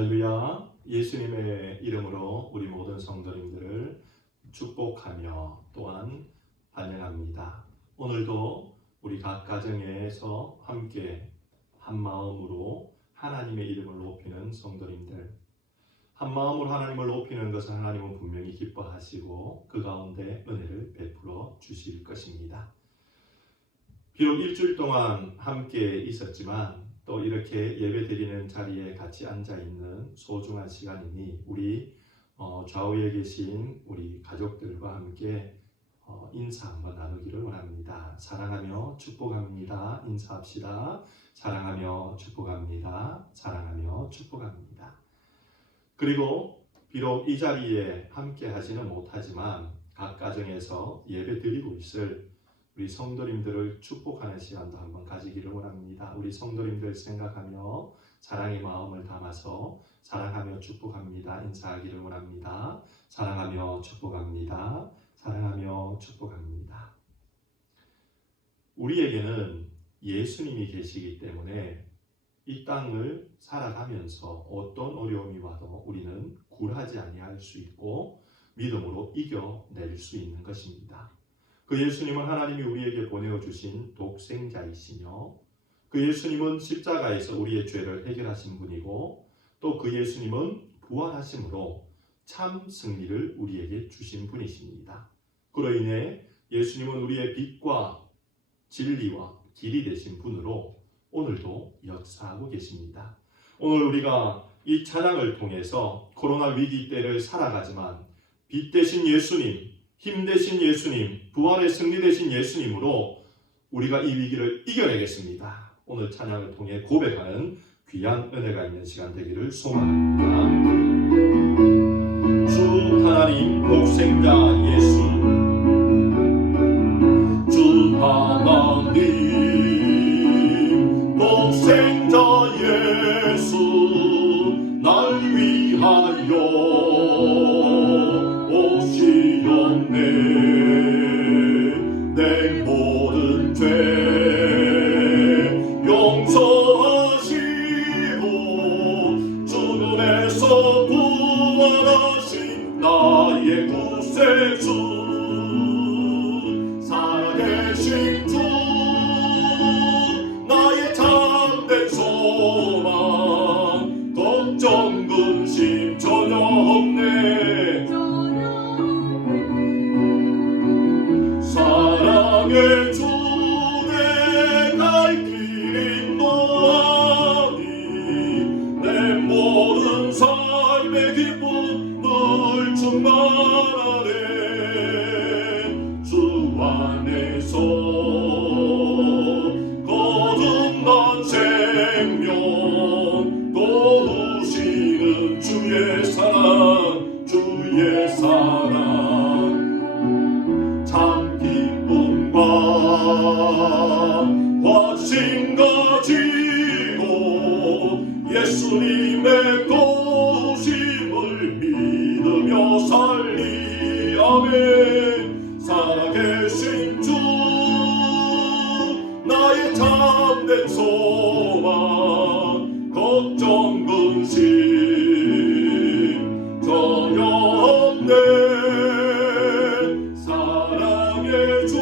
할렐루야. 예수님의 이름으로 우리 모든 성도님들을 축복하며 또한 환영합니다. 오늘도 우리 각 가정에서 함께 한 마음으로 하나님의 이름을 높이는 성도님들, 한 마음으로 하나님을 높이는 것을 하나님은 분명히 기뻐하시고 그 가운데 은혜를 베풀어 주실 것입니다. 비록 일주일 동안 함께 있었지만 또 이렇게 예배드리는 자리에 같이 앉아있는 소중한 시간이니 우리 좌우에 계신 우리 가족들과 함께 인사 한번 나누기를 원합니다. 사랑하며 축복합니다. 인사합시다. 사랑하며 축복합니다. 사랑하며 축복합니다. 그리고 비록 이 자리에 함께 하지는 못하지만 각 가정에서 예배드리고 있을 우리 성도님들을 축복하는 시간도 한번 가지기를 원합니다. 우리 성도님들 생각하며 사랑의 마음을 담아서 사랑하며 축복합니다. 인사하기를 원합니다. 사랑하며 축복합니다. 사랑하며 축복합니다. 우리에게는 예수님이 계시기 때문에 이 땅을 살아가면서 어떤 어려움이 와도 우리는 굴하지 아니할 수 있고 믿음으로 이겨낼 수 있는 것입니다. 그 예수님은 하나님이 우리에게 보내주신 독생자이시며 그 예수님은 십자가에서 우리의 죄를 해결하신 분이고 또 그 예수님은 부활하심으로 참 승리를 우리에게 주신 분이십니다. 그로 인해 예수님은 우리의 빛과 진리와 길이 되신 분으로 오늘도 역사하고 계십니다. 오늘 우리가 이 찬양을 통해서 코로나 위기 때를 살아가지만 빛 되신 예수님, 힘 되신 예수님, 부활의 승리 되신 예수님으로 우리가 이 위기를 이겨내겠습니다. 오늘 찬양을 통해 고백하는 귀한 은혜가 있는 시간 되기를 소망합니다. 주 하나님 독생자 예수, 주 하나님 독생자 예수, 날 위하여 내 모든 죄 용서하시고 주 눈에서 부활하신 나의 구세주, 살아계신 주 나의 참된 소망, 걱정 근심 전혀 없네. 사랑의 주 내 갈 길 인도하니 내 모든 삶의 기쁨 늘 충만하네. 주 안에서 거듭난 생명 도우시는 주의 사랑, 주의 사랑 확신 가지고 예수님의 도우심을 믿으며 살리. 아멘. 살아계신 주 나의 참된 소망, 걱정 근심 전혀 없네. 사랑의 주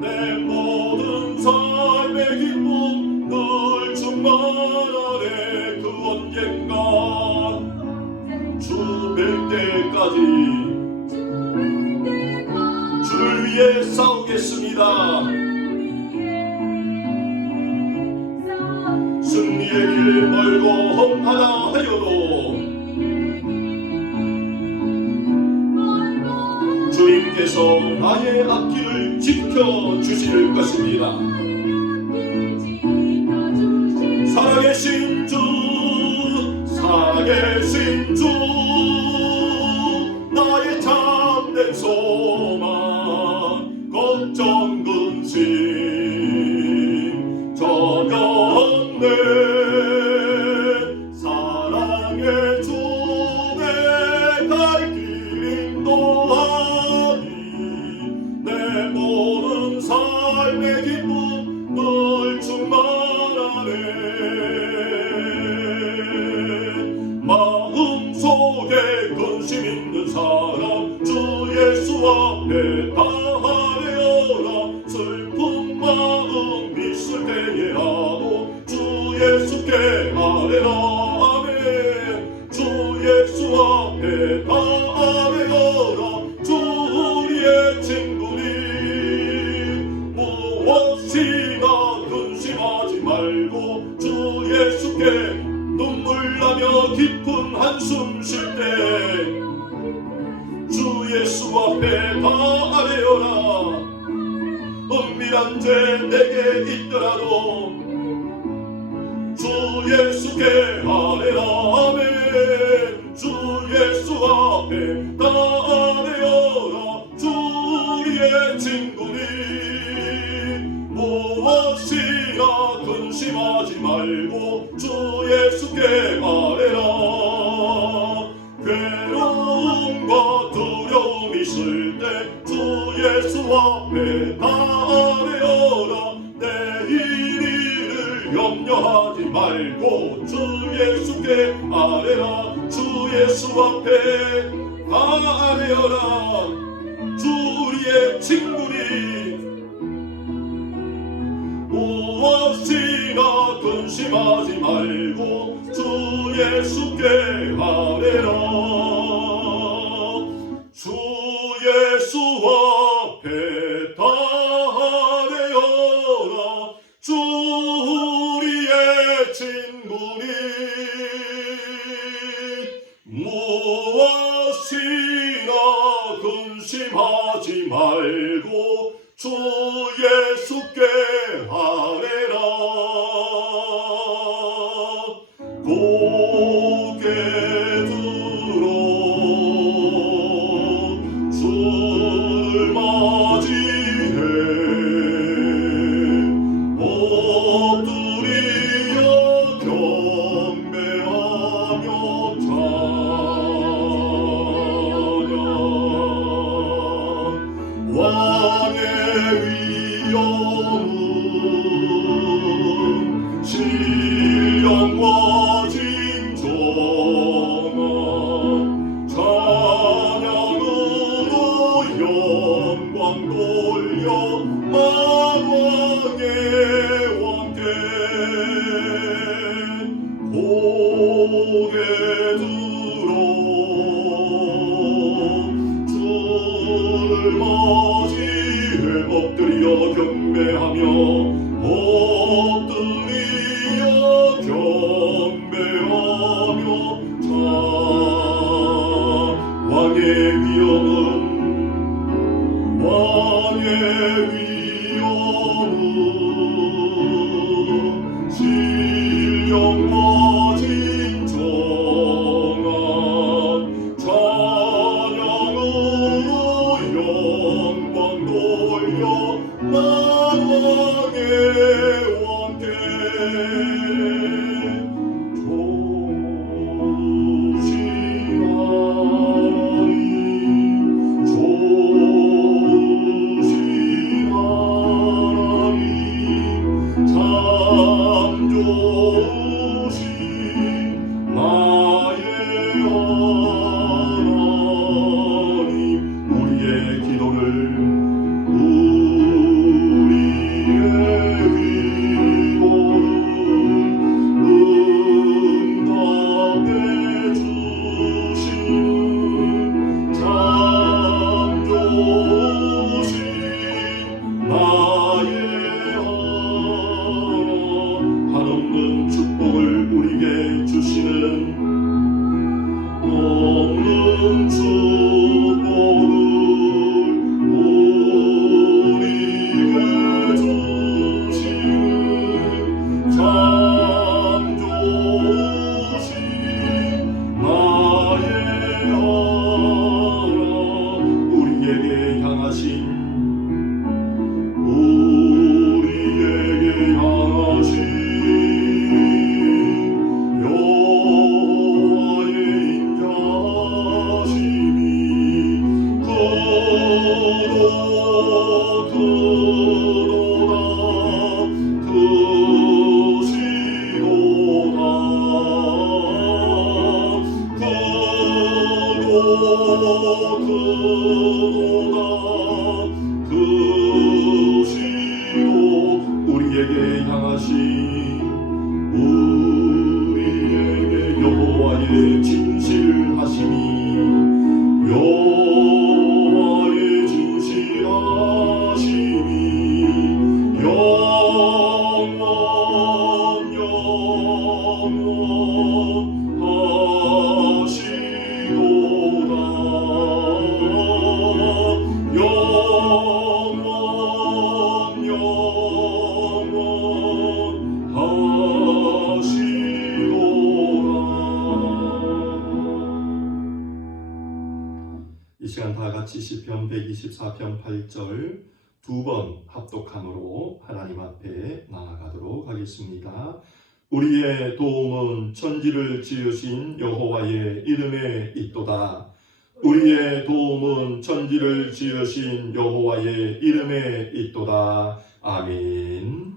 내 모든 삶의 기쁨 늘 충만하네. 그 언젠가 주 뵐 때까지 주를 위해 싸우겠습니다. 승리의 길 멀고 험하다 하여도 주님께서 나의 앞길을 지켜주실 것입니다. 살아계신 주, 살아계신 주 나의 참된 소망, 걱정 근심 전혀 없네. 사랑의 주 내 갈 길 인도하니 내 모든 삶의 기쁨 늘 배달하여라. 슬픈 마음 있을 때에라도 주 예수께 아뢰라. 아멘. 주 예수 앞에 다 아뢰어라. 주 우리의 친구니 무엇이나 근심하지 말고 주 예수께 눈물 나며 깊은 한숨 쉴 때 주 예수 앞에 다 아뢰어라. 은밀한 죄 내게 있더라도 주 예수께 아뢰라. 아멘. 주 예수 앞에 다 아뢰어라. 주 우리의 친구니 무엇이나 근심하지 말고 주 예수께 아뢰라. 괴로움과 두려움 있을 때 주 예수 앞에 다 아뢰어라. 내일 일을 염려하지 말고 주 예수께 아뢰라. 주 예수 앞에 다 아뢰어라. 주 우리의 친구니 무엇이나 근심하지 말고 주 예수께 아뢰라. 주 예수 앞에 다 아뢰어라. 주 우리의 친구니 무엇이나 근심하지 말고 주 예수께 아뢰라. 고개 들어 주를 맞이해 엎드려 경배하며 찬양. 왕의 위엄은 신령과 진정한 찬양으로 영광 돌려 만왕의 왕께 고개 들어 주를 맞이해 엎드려 경배하며 엎드려 경배하며 찬. 왕의 위엄은 왕의 위엄은 신령과 진정한 찬양으로 영광 돌려 만왕의 왕께 그로다 이 시간 다 같이 시편 124편 8절 두 번 합독함으로 하나님 앞에 나아가도록 하겠습니다. 우리의 도움은 천지를 지으신 여호와의 이름에 있도다. 우리의 도움은 천지를 지으신 여호와의 이름에 있도다. 아멘.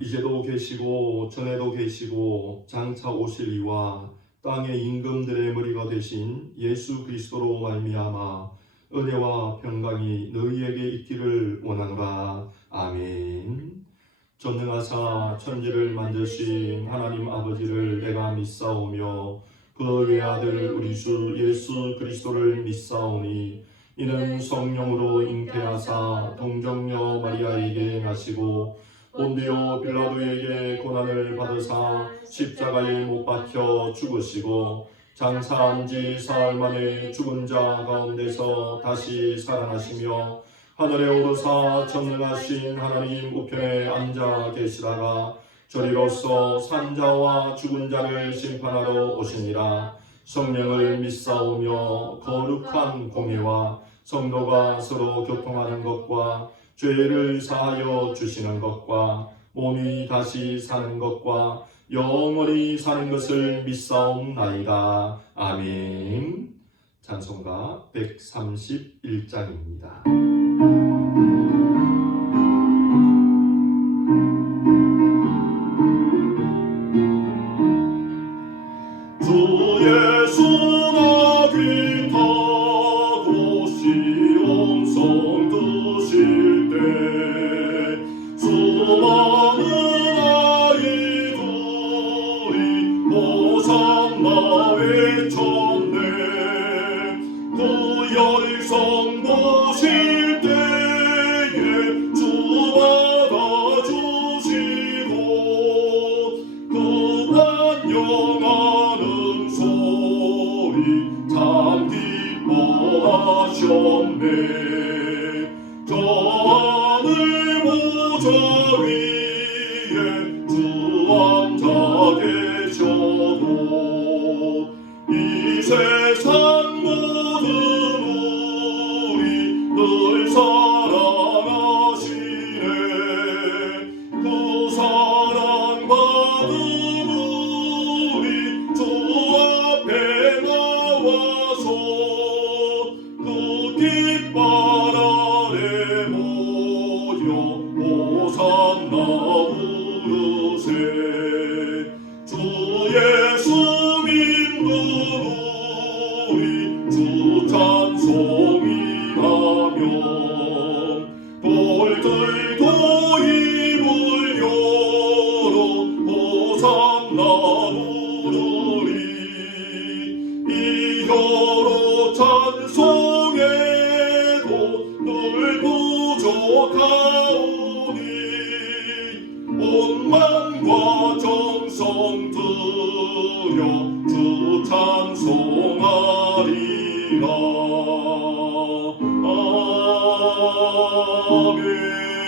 이제도 계시고 전에도 계시고 장차 오실 이와 땅의 임금들의 머리가 되신 예수 그리스도로 말미암아 은혜와 평강이 너희에게 있기를 원하노라. 아멘. 전능하사 천지를 만드신 하나님 아버지를 내가 믿사오며 그 외아들 우리 주 예수 그리스도를 믿사오니 이는 성령으로 잉태하사 동정녀 마리아에게 나시고 본디오 빌라도에게 고난을 받으사 십자가에 못 박혀 죽으시고 장사한 지 사흘 만에 죽은 자 가운데서 다시 살아나시며 하늘에 오르사 전능하신 하나님 우편에 앉아 계시다가 저리로서 산자와 죽은 자를 심판하러 오시니라. 성령을 믿사오며 거룩한 공예와 성도가 서로 교통하는 것과 죄를 사하여 주시는 것과 몸이 다시 사는 것과 영원히 사는 것을 믿사옵나이다. 아멘. 찬송가 131장입니다. 주 예수 나 귀 타고 시온 성 드실 때 수많은 아이들이 호산나 외쳤네. 그 열성 보실 때에 주 받아주시고 그 환영하는 소리 참 기뻐하셨네. 저 하늘 보좌 위에 주 앉아 계셔도 이 세상 모든 우리 늘 사랑하시네. 그 사랑받은 우리 주 앞에 나와서 그 깃발 아래 모여 호산나 부르세. 주 예수 믿는 우리 주 찬송이라며 돌들도 입을 열어 호산나 부르리. 이 혀로 찬송해도 늘 부족하오니 온 마음과 정성 들여 주 찬송하리라. 아멘.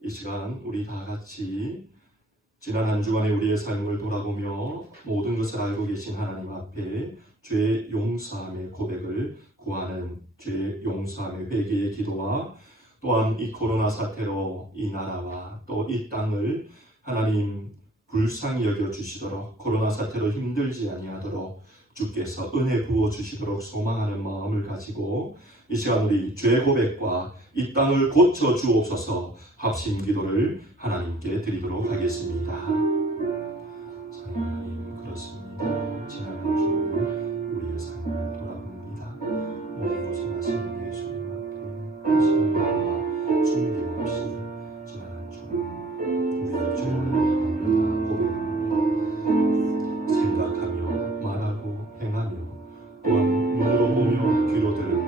이 시간 우리 다 같이 지난 한 주간의 우리의 삶을 돌아보며 모든 것을 알고 계신 하나님 앞에 죄 용서함의 고백을 구하는 죄 용서함의 회개의 기도와 또한 이 코로나 사태로 이 나라와 또 이 땅을 하나님 불쌍히 여겨주시도록 코로나 사태로 힘들지 아니하도록 주께서 은혜 부어주시도록 소망하는 마음을 가지고 이 시간 우리 죄 고백과 이 땅을 고쳐 주옵소서 합심 기도를 하나님께 드리도록 하겠습니다. 하나님, 그렇습니다. 지난 한 주 우리의 삶을 돌아봅니다. 모든 것을 하시는 예수님 앞에 하시는 숨김없이 지난 한 주 우리의 죄를 고백합니다. 생각하며 말하고 행하며 또한 눈으로 보며 귀로 들으며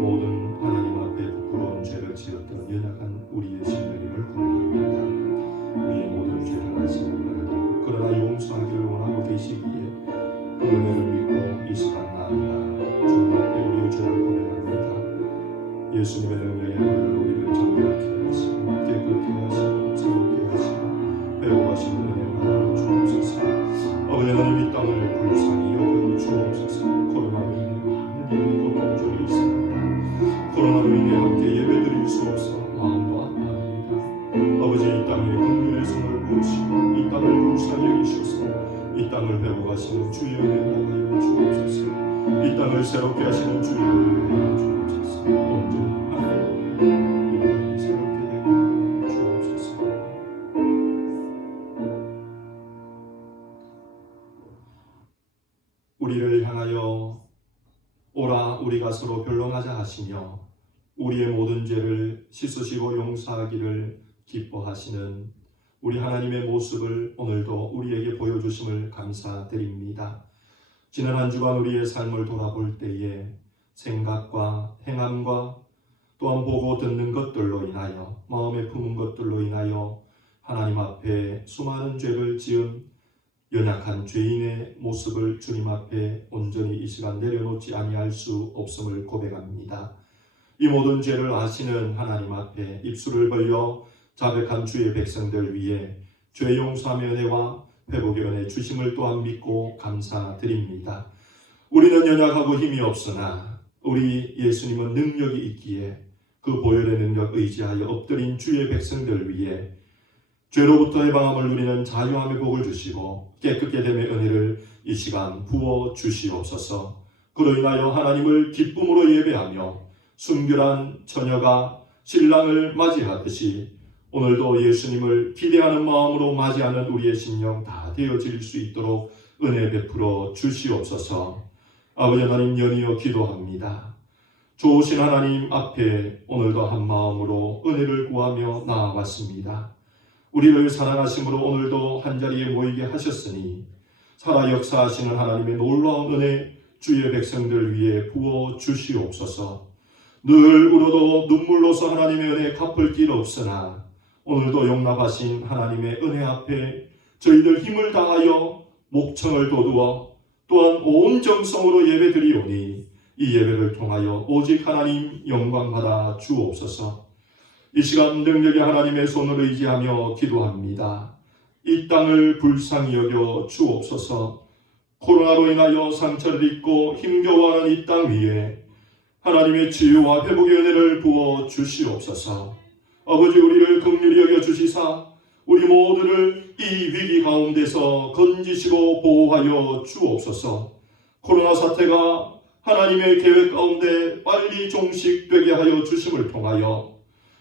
모든 하나님 앞에 부끄러운 죄를 지었던 연약한 우리의 심령임을 고백합니다. 우리의 모든 죄를 아시는 하나님, 그러나 용서하기를 원하고 계시기에 그 은혜를 믿고 이 시간 나아가 주님 앞에 우리의 죄를 고백합니다. 예수님의 능력의 보혈로 우리를 정결케 하시고 깨끗게 하시고 새롭게 하시고 배워가시는 은혜가 주옵소서. 아버지 하나님, 이 땅을 불쌍히 여겨 주옵소서. 코로나로 인해 많은 일이 고통 중에 있습니다. 코로나로 인해 함께 예배드릴 수 없어 마음도 아파합니다. 아버지, 이 땅에 긍휼의 손을 부으시고 이 땅을 불쌍히 여기셔서 이 땅을 회복하시는 주의 은혜를 하여 주옵소서. 이 땅을 새롭게 하시는 주의 은혜를 하여 주옵소서. 온전히 하나님 이 땅이 새롭게 되게 하여 주옵소서. 우리를 향하여 오라 우리가 서로 변론하자 하시며 우리의 모든 죄를 씻으시고 용서하기를 기뻐하시는 우리 하나님의 모습을 오늘도 우리에게 보여주심을 감사드립니다. 지난 한 주간 우리의 삶을 돌아볼 때에 생각과 행함과 또한 보고 듣는 것들로 인하여 마음에 품은 것들로 인하여 하나님 앞에 수많은 죄를 지은 연약한 죄인의 모습을 주님 앞에 온전히 이 시간 내려놓지 아니할 수 없음을 고백합니다. 이 모든 죄를 아시는 하나님 앞에 입술을 벌려 자백한 주의 백성들 위해 죄 용서함의 은혜와 회복의 은혜 주심을 또한 믿고 감사드립니다. 우리는 연약하고 힘이 없으나 우리 예수님은 능력이 있기에 그 보혈의 능력 의지하여 엎드린 주의 백성들 위해 죄로부터 해방함을 누리는 자유함의 복을 주시고 깨끗게 됨의 은혜를 이 시간 부어 주시옵소서. 그로 인하여 하나님을 기쁨으로 예배하며 순결한 처녀가 신랑을 맞이하듯이 오늘도 예수님을 기대하는 마음으로 맞이하는 우리의 심령 다 되어질 수 있도록 은혜 베풀어 주시옵소서. 아버지 하나님, 연이어 기도합니다. 좋으신 하나님 앞에 오늘도 한 마음으로 은혜를 구하며 나아왔습니다. 우리를 사랑하심으로 오늘도 한자리에 모이게 하셨으니 살아 역사하시는 하나님의 놀라운 은혜 주의 백성들 위해 부어 주시옵소서. 늘 울어도 눈물로서 하나님의 은혜 갚을 길 없으나 오늘도 용납하신 하나님의 은혜 앞에 저희들 힘을 다하여 목청을 돋우어 또한 온 정성으로 예배드리오니 이 예배를 통하여 오직 하나님 영광 받아 주옵소서. 이 시간 능력의 하나님의 손을 의지하며 기도합니다. 이 땅을 불쌍히 여겨 주옵소서. 코로나로 인하여 상처를 입고 힘겨워하는 이 땅 위에 하나님의 치유와 회복의 은혜를 부어 주시옵소서. 아버지, 우리를 긍휼히 여겨 주시사 우리 모두를 이 위기 가운데서 건지시고 보호하여 주옵소서. 코로나 사태가 하나님의 계획 가운데 빨리 종식되게 하여 주심을 통하여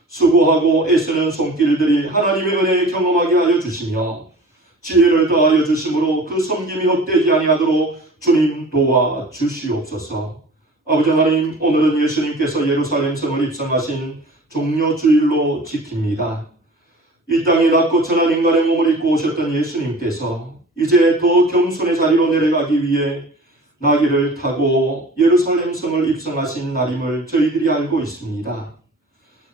수고하고 애쓰는 손길들이 하나님의 은혜에 경험하게 하여 주시며 지혜를 더하여 주심으로 그 섬김이 헛되지 아니하도록 주님 도와 주시옵소서. 아버지 하나님, 오늘은 예수님께서 예루살렘 성을 입성하신 종려주일로 지킵니다. 이 땅에 낮고 천한 인간의 몸을 입고 오셨던 예수님께서 이제 더 겸손의 자리로 내려가기 위해 나귀를 타고 예루살렘 성을 입성하신 날임을 저희들이 알고 있습니다.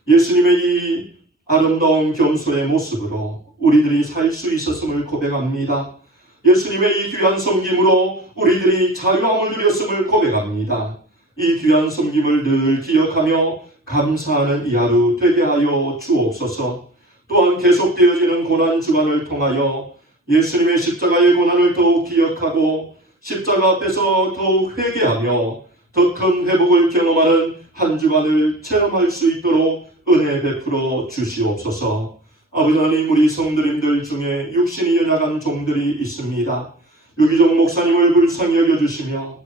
예수님의 이 아름다운 겸손의 모습으로 우리들이 살 수 있었음을 고백합니다. 예수님의 이 귀한 섬김으로 우리들이 자유함을 누렸음을 고백합니다. 이 귀한 섬김을 늘 기억하며 감사하는 이 하루 되게 하여 주옵소서. 또한 계속되어지는 고난 주간을 통하여 예수님의 십자가의 고난을 더욱 기억하고 십자가 앞에서 더욱 회개하며 더 큰 회복을 경험하는 한 주간을 체험할 수 있도록 은혜 베풀어 주시옵소서. 아버지 하나님, 우리 성도님들 중에 육신이 연약한 종들이 있습니다. 유기종 목사님을 불쌍히 여겨주시며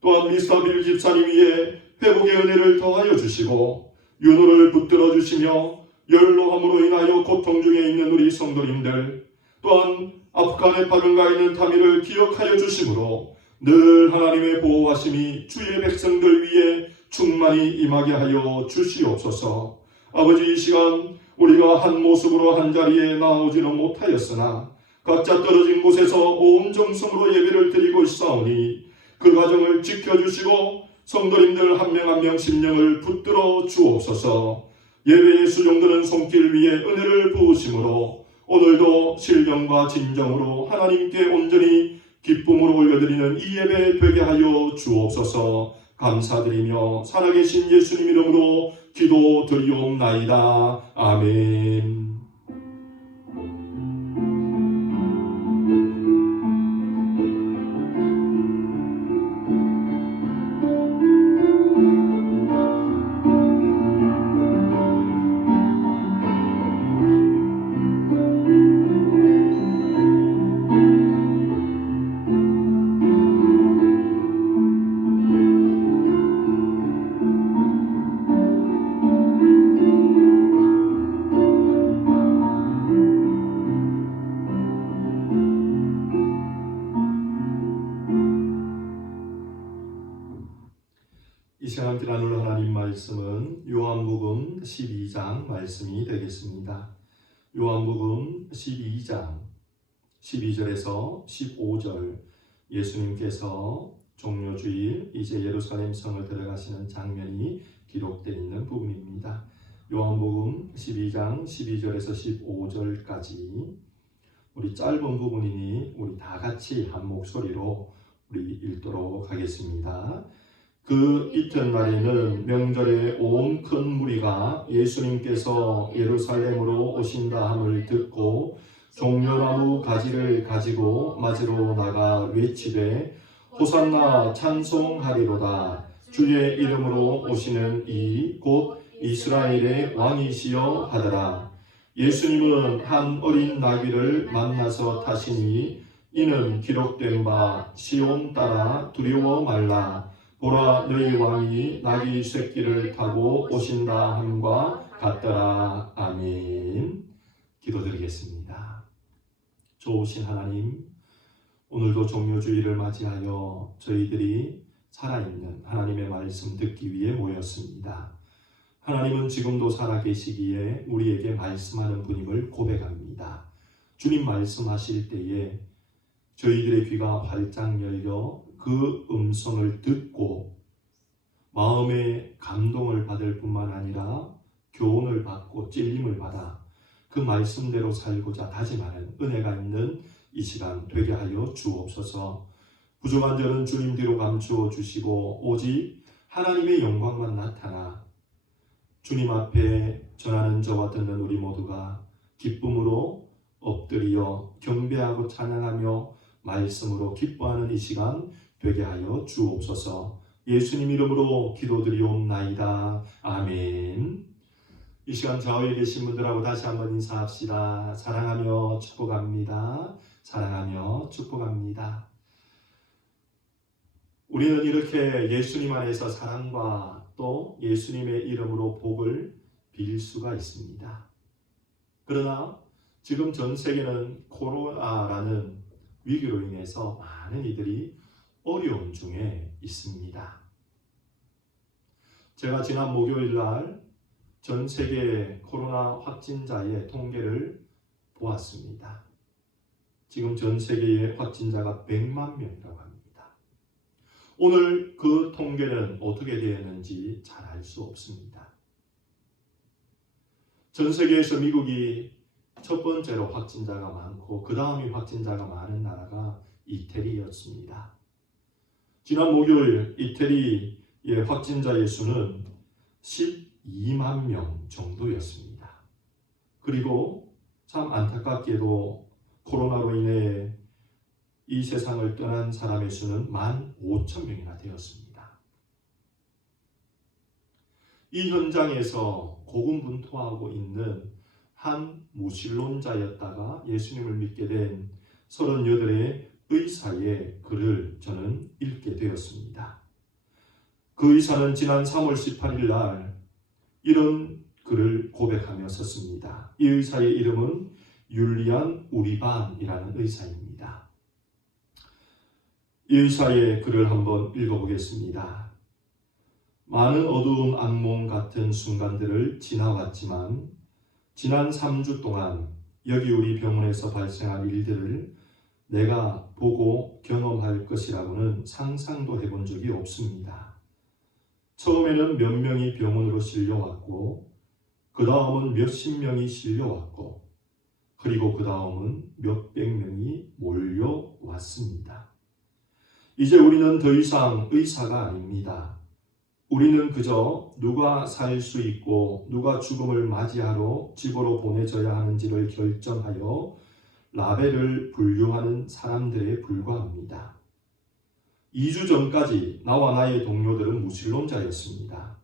또한 미스터빌 집사님 위에 회복의 은혜를 더하여 주시고 윤호를 붙들어 주시며 연로함으로 인하여 고통 중에 있는 우리 성도님들, 또한 아프간에 파병가 있는 타미를 기억하여 주심으로 늘 하나님의 보호하심이 주의 백성들 위에 충만히 임하게 하여 주시옵소서. 아버지, 이 시간 우리가 한 모습으로 한 자리에 나오지는 못하였으나 각자 떨어진 곳에서 온 정성으로 예배를 드리고 있사오니 그 과정을 지켜주시고 성도님들 한 명 한 명 심령을 붙들어 주옵소서. 예배의 수종드는 손길 위에 은혜를 부으심으로 오늘도 신령과 진정으로 하나님께 온전히 기쁨으로 올려드리는 이 예배 되게 하여 주옵소서. 감사드리며 살아계신 예수님 이름으로 기도드리옵나이다. 아멘. 이 시간 나눌 하나님 말씀은 요한복음 12장 말씀이 되겠습니다. 요한복음 12장 12절에서 15절, 예수님께서 종료주일 이제 예루살렘 성을 들어가시는 장면이 기록되어 있는 부분입니다. 요한복음 12장 12절에서 15절까지 우리 짧은 부분이니 우리 다 같이 한 목소리로 우리 읽도록 하겠습니다. 그 이튿날에는 명절에 온 큰 무리가 예수님께서 예루살렘으로 오신다 함을 듣고 종려나무 가지를 가지고 맞으러 나가 외치되 호산나 찬송하리로다. 주의 이름으로 오시는 이 곧 이스라엘의 왕이시여 하더라. 예수님은 한 어린 나귀를 만나서 타시니 이는 기록된 바 시온 따라 두려워 말라. 보라, 너희 왕이 나귀 새끼를 타고 오신다 함과 같더라. 아멘. 기도드리겠습니다. 좋으신 하나님, 오늘도 종료주일을 맞이하여 저희들이 살아있는 하나님의 말씀 듣기 위해 모였습니다. 하나님은 지금도 살아계시기에 우리에게 말씀하는 분임을 고백합니다. 주님 말씀하실 때에 저희들의 귀가 활짝 열려 그 음성을 듣고 마음의 감동을 받을 뿐만 아니라 교훈을 받고 찔림을 받아 그 말씀대로 살고자 다짐하는 은혜가 있는 이 시간 되게 하여 주옵소서. 부족한 저는 주님 뒤로 감추어 주시고 오직 하나님의 영광만 나타나 주님 앞에 전하는 저와 듣는 우리 모두가 기쁨으로 엎드려 경배하고 찬양하며 말씀으로 기뻐하는 이 시간 되게 하여 주옵소서. 예수님 이름으로 기도드리옵나이다. 아멘. 이 시간 좌우에 계신 분들하고 다시 한번 인사합시다. 사랑하며 축복합니다. 사랑하며 축복합니다. 우리는 이렇게 예수님 안에서 사랑과 또 예수님의 이름으로 복을 빌 수가 있습니다. 그러나 지금 전 세계는 코로나라는 위기로 인해서 많은 이들이 어려움 중에 있습니다. 제가 지난 목요일 날 전 세계 코로나 확진자의 통계를 보았습니다. 지금 전 세계의 확진자가 100만 명이라고 합니다. 오늘 그 통계는 어떻게 되었는지 잘 알 수 없습니다. 전 세계에서 미국이 첫 번째로 확진자가 많고 그 다음이 확진자가 많은 나라가 이태리였습니다. 지난 목요일 이태리 확진자의 수는 12만 명 정도였습니다. 그리고 참 안타깝게도 코로나로 인해 이 세상을 떠난 사람의 수는 15,000명이나 되었습니다. 이 현장에서 고군분투하고 있는 한 무신론자였다가 예수님을 믿게 된 38의 의사의 글을 저는 읽게 되었습니다. 그 의사는 지난 3월 18일 날 이런 글을 고백하며 썼습니다. 이 의사의 이름은 율리안 우리반이라는 의사입니다. 이 의사의 글을 한번 읽어보겠습니다. 많은 어두운 악몽 같은 순간들을 지나왔지만 지난 3주 동안 여기 우리 병원에서 발생한 일들을 내가 보고 경험할 것이라고는 상상도 해본 적이 없습니다. 처음에는 몇 명이 병원으로 실려왔고 그 다음은 몇십 명이 실려왔고 그리고 그 다음은 몇백 명이 몰려왔습니다. 이제 우리는 더 이상 의사가 아닙니다. 우리는 그저 누가 살 수 있고 누가 죽음을 맞이하러 집으로 보내져야 하는지를 결정하여 라벨을 분류하는 사람들에 불과합니다. 2주 전까지 나와 나의 동료들은 무신론자였습니다.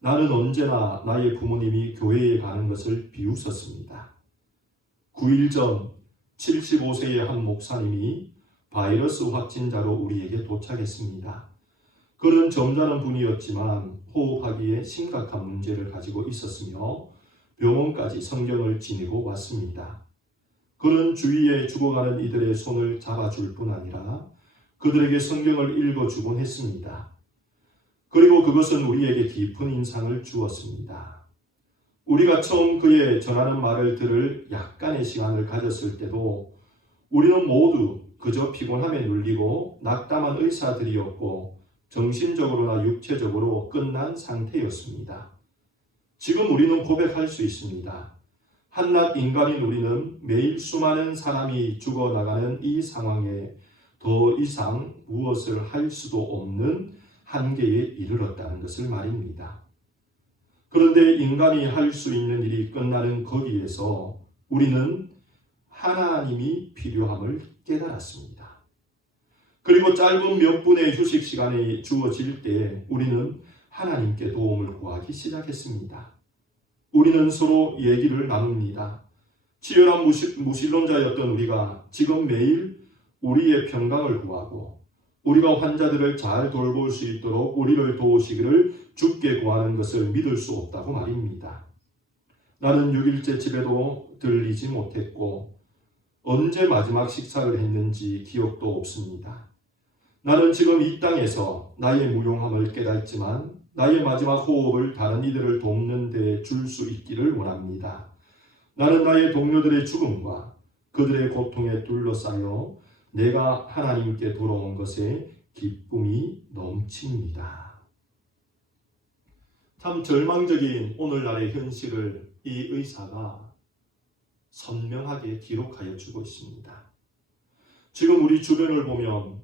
나는 언제나 나의 부모님이 교회에 가는 것을 비웃었습니다. 9일 전 75세의 한 목사님이 바이러스 확진자로 우리에게 도착했습니다. 그는 점잖은 분이었지만 호흡하기에 심각한 문제를 가지고 있었으며 병원까지 성경을 지니고 왔습니다. 그는 주위에 죽어가는 이들의 손을 잡아줄 뿐 아니라 그들에게 성경을 읽어주곤 했습니다. 그리고 그것은 우리에게 깊은 인상을 주었습니다. 우리가 처음 그의 전하는 말을 들을 약간의 시간을 가졌을 때도 우리는 모두 그저 피곤함에 눌리고 낙담한 의사들이었고 정신적으로나 육체적으로 끝난 상태였습니다. 지금 우리는 고백할 수 있습니다. 한낱 인간인 우리는 매일 수많은 사람이 죽어나가는 이 상황에 더 이상 무엇을 할 수도 없는 한계에 이르렀다는 것을 말입니다. 그런데 인간이 할 수 있는 일이 끝나는 거기에서 우리는 하나님이 필요함을 깨달았습니다. 그리고 짧은 몇 분의 휴식 시간이 주어질 때 우리는 하나님께 도움을 구하기 시작했습니다. 우리는 서로 얘기를 나눕니다. 치열한 무신론자였던 우리가 지금 매일 우리의 평강을 구하고 우리가 환자들을 잘 돌볼 수 있도록 우리를 도우시기를 주께 구하는 것을 믿을 수 없다고 말입니다. 나는 6일째 집에도 들리지 못했고 언제 마지막 식사를 했는지 기억도 없습니다. 나는 지금 이 땅에서 나의 무용함을 깨닫지만 나의 마지막 호흡을 다른 이들을 돕는 데 줄 수 있기를 원합니다. 나는 나의 동료들의 죽음과 그들의 고통에 둘러싸여 내가 하나님께 돌아온 것에 기쁨이 넘칩니다. 참 절망적인 오늘날의 현실을 이 의사가 선명하게 기록하여 주고 있습니다. 지금 우리 주변을 보면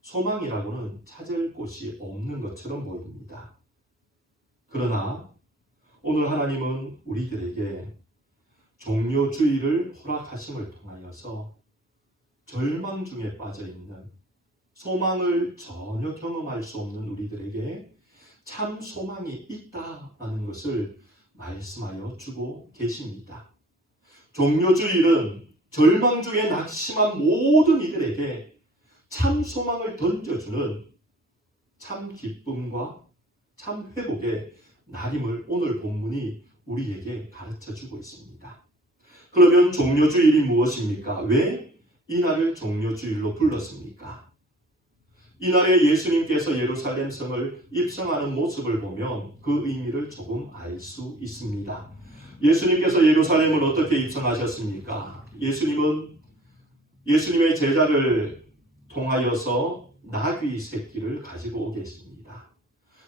소망이라고는 찾을 곳이 없는 것처럼 보입니다. 그러나 오늘 하나님은 우리들에게 종료주의를 허락하심을 통하여서 절망 중에 빠져있는 소망을 전혀 경험할 수 없는 우리들에게 참 소망이 있다는 것을 말씀하여 주고 계십니다. 종료주일은 절망 중에 낙심한 모든 이들에게 참 소망을 던져주는 참 기쁨과 참 회복의 날임을 오늘 본문이 우리에게 가르쳐주고 있습니다. 그러면 종료주일이 무엇입니까? 왜 이 날을 종료주일로 불렀습니까? 이날에 예수님께서 예루살렘 성을 입성하는 모습을 보면 그 의미를 조금 알 수 있습니다. 예수님께서 예루살렘을 어떻게 입성하셨습니까? 예수님은 예수님의 제자를 통하여서 나귀 새끼를 가지고 오겠습니다.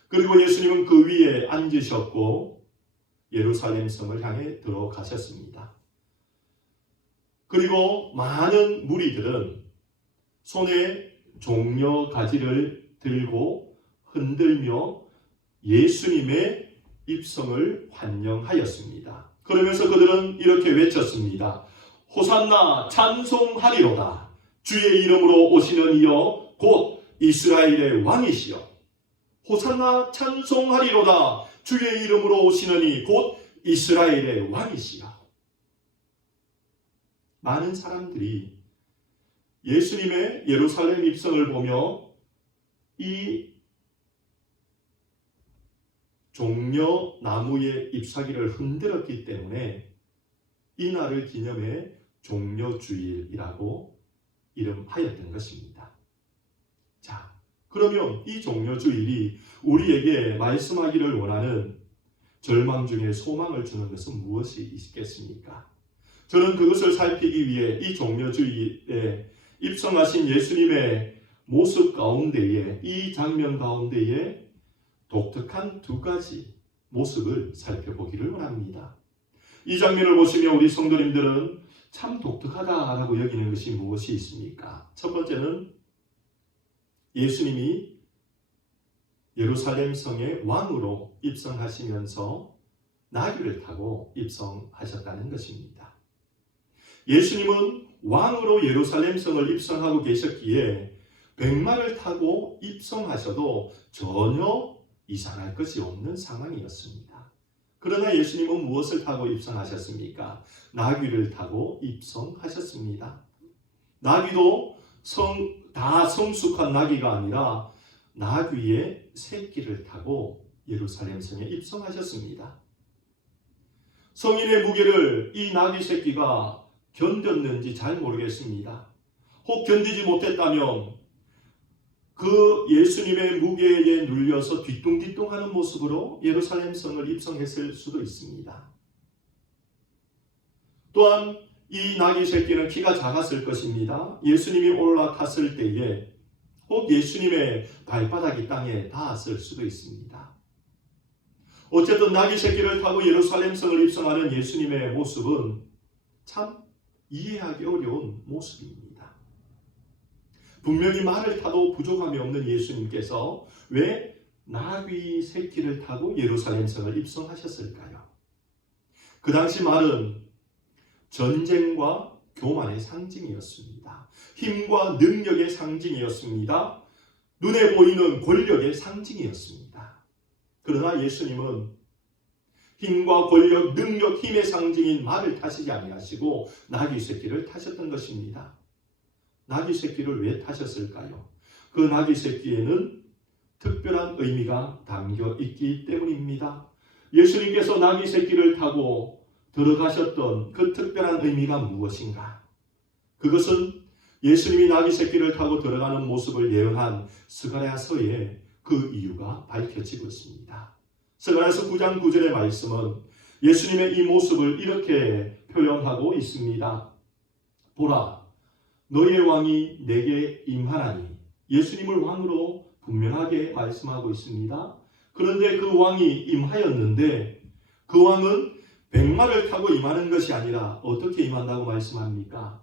그리고 예수님은 그 위에 앉으셨고 예루살렘 성을 향해 들어가셨습니다. 그리고 많은 무리들은 손에 종려 가지를 들고 흔들며 예수님의 입성을 환영하였습니다. 그러면서 그들은 이렇게 외쳤습니다. 호산나 찬송하리로다. 주의 이름으로 오시는 이여 곧 이스라엘의 왕이시여. 호산나 찬송하리로다. 주의 이름으로 오시는 이 곧 이스라엘의 왕이시여. 많은 사람들이 예수님의 예루살렘 입성을 보며 이 종려 나무의 잎사귀를 흔들었기 때문에 이 날을 기념해 종려주일이라고 이름하였던 것입니다. 자, 그러면 이 종려주일이 우리에게 말씀하기를 원하는 절망 중에 소망을 주는 것은 무엇이 있겠습니까? 저는 그것을 살피기 위해 이 종려주일에 입성하신 예수님의 모습 가운데에, 이 장면 가운데에 독특한 두 가지 모습을 살펴보기를 원합니다. 이 장면을 보시며 우리 성도님들은 참 독특하다라고 여기는 것이 무엇이 있습니까? 첫 번째는 예수님이 예루살렘 성의 왕으로 입성하시면서 나귀를 타고 입성하셨다는 것입니다. 예수님은 왕으로 예루살렘 성을 입성하고 계셨기에 백마를 타고 입성하셔도 전혀 이상할 것이 없는 상황이었습니다. 그러나 예수님은 무엇을 타고 입성하셨습니까? 나귀를 타고 입성하셨습니다. 나귀도 다 성숙한 나귀가 아니라 나귀의 새끼를 타고 예루살렘 성에 입성하셨습니다. 성인의 무게를 이 나귀 새끼가 견뎠는지 잘 모르겠습니다. 혹 견디지 못했다면 그 예수님의 무게에 눌려서 뒤뚱뒤뚱하는 모습으로 예루살렘 성을 입성했을 수도 있습니다. 또한 이 나귀 새끼는 키가 작았을 것입니다. 예수님이 올라탔을 때에 혹 예수님의 발바닥이 땅에 닿았을 수도 있습니다. 어쨌든 나귀 새끼를 타고 예루살렘 성을 입성하는 예수님의 모습은 참 이해하기 어려운 모습입니다. 분명히 말을 타도 부족함이 없는 예수님께서 왜 나귀 새끼를 타고 예루살렘 성을 입성하셨을까요? 그 당시 말은 전쟁과 교만의 상징이었습니다. 힘과 능력의 상징이었습니다. 눈에 보이는 권력의 상징이었습니다. 그러나 예수님은 힘과 권력, 능력, 힘의 상징인 말을 타시지 아니하시고 나귀 새끼를 타셨던 것입니다. 나귀 새끼를 왜 타셨을까요? 그 나귀 새끼에는 특별한 의미가 담겨 있기 때문입니다. 예수님께서 나귀 새끼를 타고 들어가셨던 그 특별한 의미가 무엇인가? 그것은 예수님이 나귀 새끼를 타고 들어가는 모습을 예언한 스가랴서에 그 이유가 밝혀지고 있습니다. 스가랴서 9장 9절의 말씀은 예수님의 이 모습을 이렇게 표현하고 있습니다. 보라, 너의 왕이 내게 임하나니. 예수님을 왕으로 분명하게 말씀하고 있습니다. 그런데 그 왕이 임하였는데 그 왕은 백마를 타고 임하는 것이 아니라 어떻게 임한다고 말씀합니까?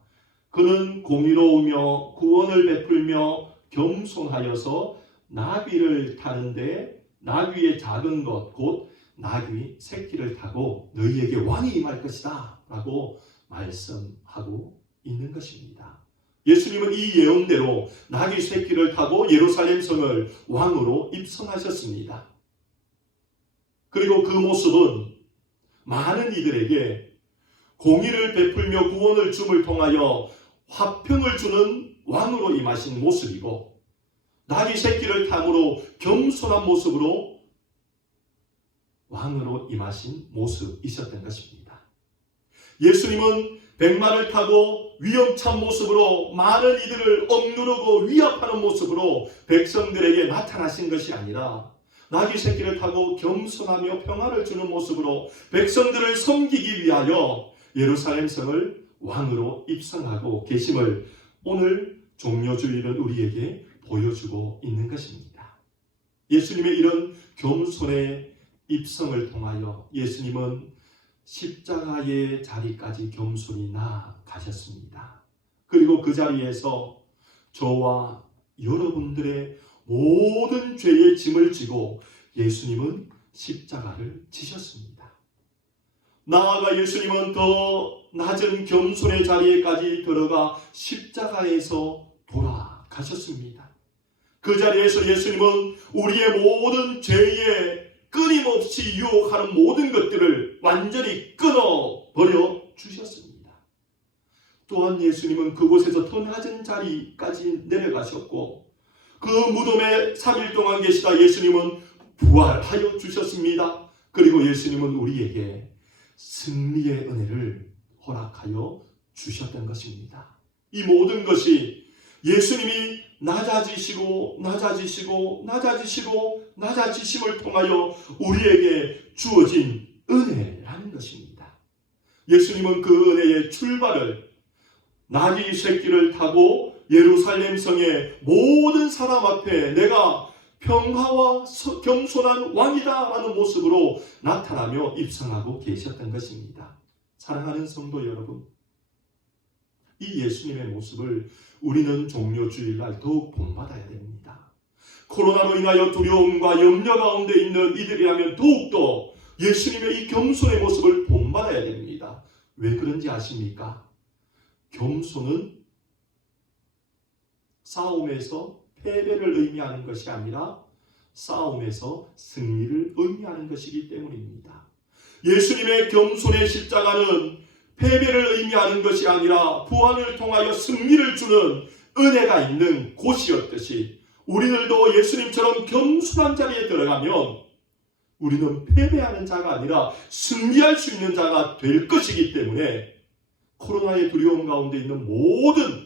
그는 공의로우며 구원을 베풀며 겸손하여서 나귀를 타는데 나귀의 작은 것 곧 나귀 새끼를 타고 너희에게 왕이 임할 것이다 라고 말씀하고 있는 것입니다. 예수님은 이 예언대로 나귀 새끼를 타고 예루살렘 성을 왕으로 입성하셨습니다. 그리고 그 모습은 많은 이들에게 공의를 베풀며 구원을 줌을 통하여 화평을 주는 왕으로 임하신 모습이고 나귀 새끼를 탐으로 겸손한 모습으로 왕으로 임하신 모습이셨던 것입니다. 예수님은 백마를 타고 위험찬 모습으로 많은 이들을 억누르고 위협하는 모습으로 백성들에게 나타나신 것이 아니라 나귀 새끼를 타고 겸손하며 평화를 주는 모습으로 백성들을 섬기기 위하여 예루살렘 성을 왕으로 입성하고 계심을 오늘 종려주일은 우리에게 보여주고 있는 것입니다. 예수님의 이런 겸손의 입성을 통하여 예수님은 십자가의 자리까지 겸손히 나아가셨습니다. 그리고 그 자리에서 저와 여러분들의 모든 죄의 짐을 지고 예수님은 십자가를 지셨습니다. 나아가 예수님은 더 낮은 겸손의 자리에까지 들어가 십자가에서 돌아가셨습니다. 그 자리에서 예수님은 우리의 모든 죄에 끊임없이 유혹하는 모든 것들을 완전히 끊어버려 주셨습니다. 또한 예수님은 그곳에서 더 낮은 자리까지 내려가셨고 그 무덤에 3일 동안 계시다 예수님은 부활하여 주셨습니다. 그리고 예수님은 우리에게 승리의 은혜를 허락하여 주셨던 것입니다. 이 모든 것이 예수님이 낮아지심을 통하여 우리에게 주어진 은혜라는 것입니다. 예수님은 그 은혜의 출발을 나귀 새끼를 타고 예루살렘 성의 모든 사람 앞에 내가 평화와 겸손한 왕이다라는 모습으로 나타나며 입성하고 계셨던 것입니다. 사랑하는 성도 여러분, 이 예수님의 모습을 우리는 종료주일날 더욱 본받아야 됩니다. 코로나로 인하여 두려움과 염려 가운데 있는 이들이라면 더욱더 예수님의 이 겸손의 모습을 본받아야 됩니다. 왜 그런지 아십니까? 겸손은 싸움에서 패배를 의미하는 것이 아니라 싸움에서 승리를 의미하는 것이기 때문입니다. 예수님의 겸손의 십자가는 패배를 의미하는 것이 아니라 부활을 통하여 승리를 주는 은혜가 있는 곳이었듯이 우리들도 예수님처럼 겸손한 자리에 들어가면 우리는 패배하는 자가 아니라 승리할 수 있는 자가 될 것이기 때문에 코로나의 두려움 가운데 있는 모든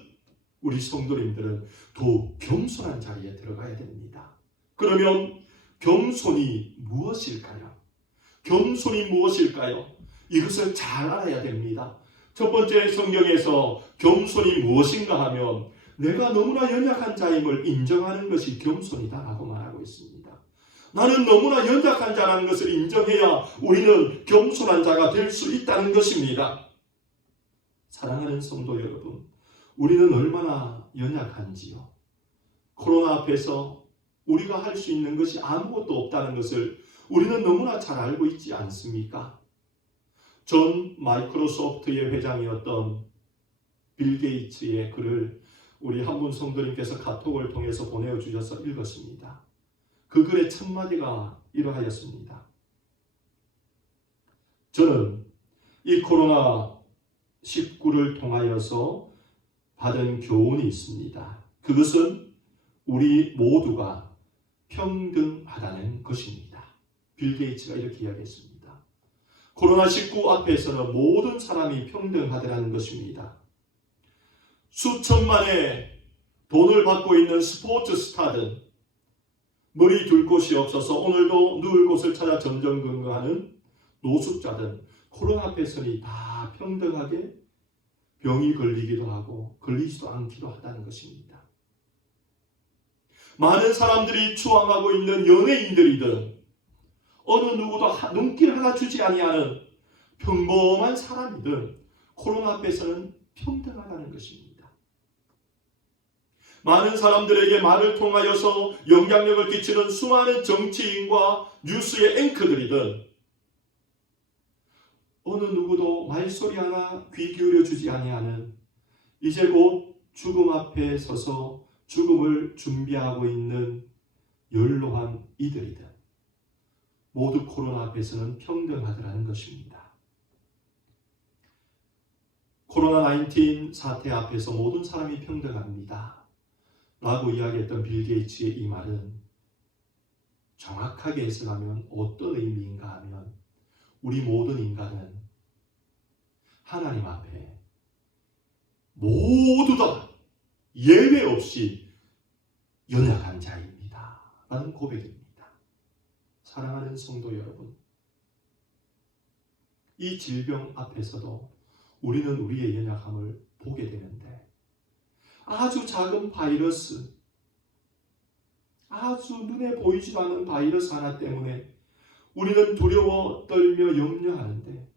우리 성도님들은 더욱 겸손한 자리에 들어가야 됩니다. 그러면 겸손이 무엇일까요? 겸손이 무엇일까요? 이것을 잘 알아야 됩니다. 첫 번째 성경에서 겸손이 무엇인가 하면 내가 너무나 연약한 자임을 인정하는 것이 겸손이다라고 말하고 있습니다. 나는 너무나 연약한 자라는 것을 인정해야 우리는 겸손한 자가 될 수 있다는 것입니다. 사랑하는 성도 여러분, 우리는 얼마나 연약한지요. 코로나 앞에서 우리가 할 수 있는 것이 아무것도 없다는 것을 우리는 너무나 잘 알고 있지 않습니까? 전 마이크로소프트의 회장이었던 빌 게이츠의 글을 우리 한 분 성도님께서 카톡을 통해서 보내주셔서 읽었습니다. 그 글의 첫 마디가 이러하였습니다. 저는 이 코로나19를 통하여서 받은 교훈이 있습니다. 그것은 우리 모두가 평등하다는 것입니다. 빌 게이츠가 이렇게 이야기했습니다. 코로나19 앞에서는 모든 사람이 평등하다는 것입니다. 수천만의 돈을 받고 있는 스포츠 스타든 머리 둘 곳이 없어서 오늘도 누울 곳을 찾아 전전긍긍하는 노숙자든 코로나 앞에서는 다 평등하게 병이 걸리기도 하고 걸리지도 않기도 하다는 것입니다. 많은 사람들이 추앙하고 있는 연예인들이든 어느 누구도 눈길 하나 주지 아니하는 평범한 사람이든 코로나 앞에서는 평등하다는 것입니다. 많은 사람들에게 말을 통하여서 영향력을 끼치는 수많은 정치인과 뉴스의 앵커들이든 어느 누구도 말소리 하나 귀 기울여 주지 아니하는 이제 곧 죽음 앞에 서서 죽음을 준비하고 있는 연로한 이들이든 모두 코로나 앞에서는 평등하다는 것입니다. 코로나19 사태 앞에서 모든 사람이 평등합니다. 라고 이야기했던 빌 게이츠의 이 말은 정확하게 해석하면 어떤 의미인가 하면 우리 모든 인간은 하나님 앞에 모두 다 예외 없이 연약한 자입니다. 라는 고백입니다. 사랑하는 성도 여러분, 이 질병 앞에서도 우리는 우리의 연약함을 보게 되는데 아주 작은 바이러스, 아주 눈에 보이지도 않는 바이러스 하나 때문에 우리는 두려워 떨며 염려하는데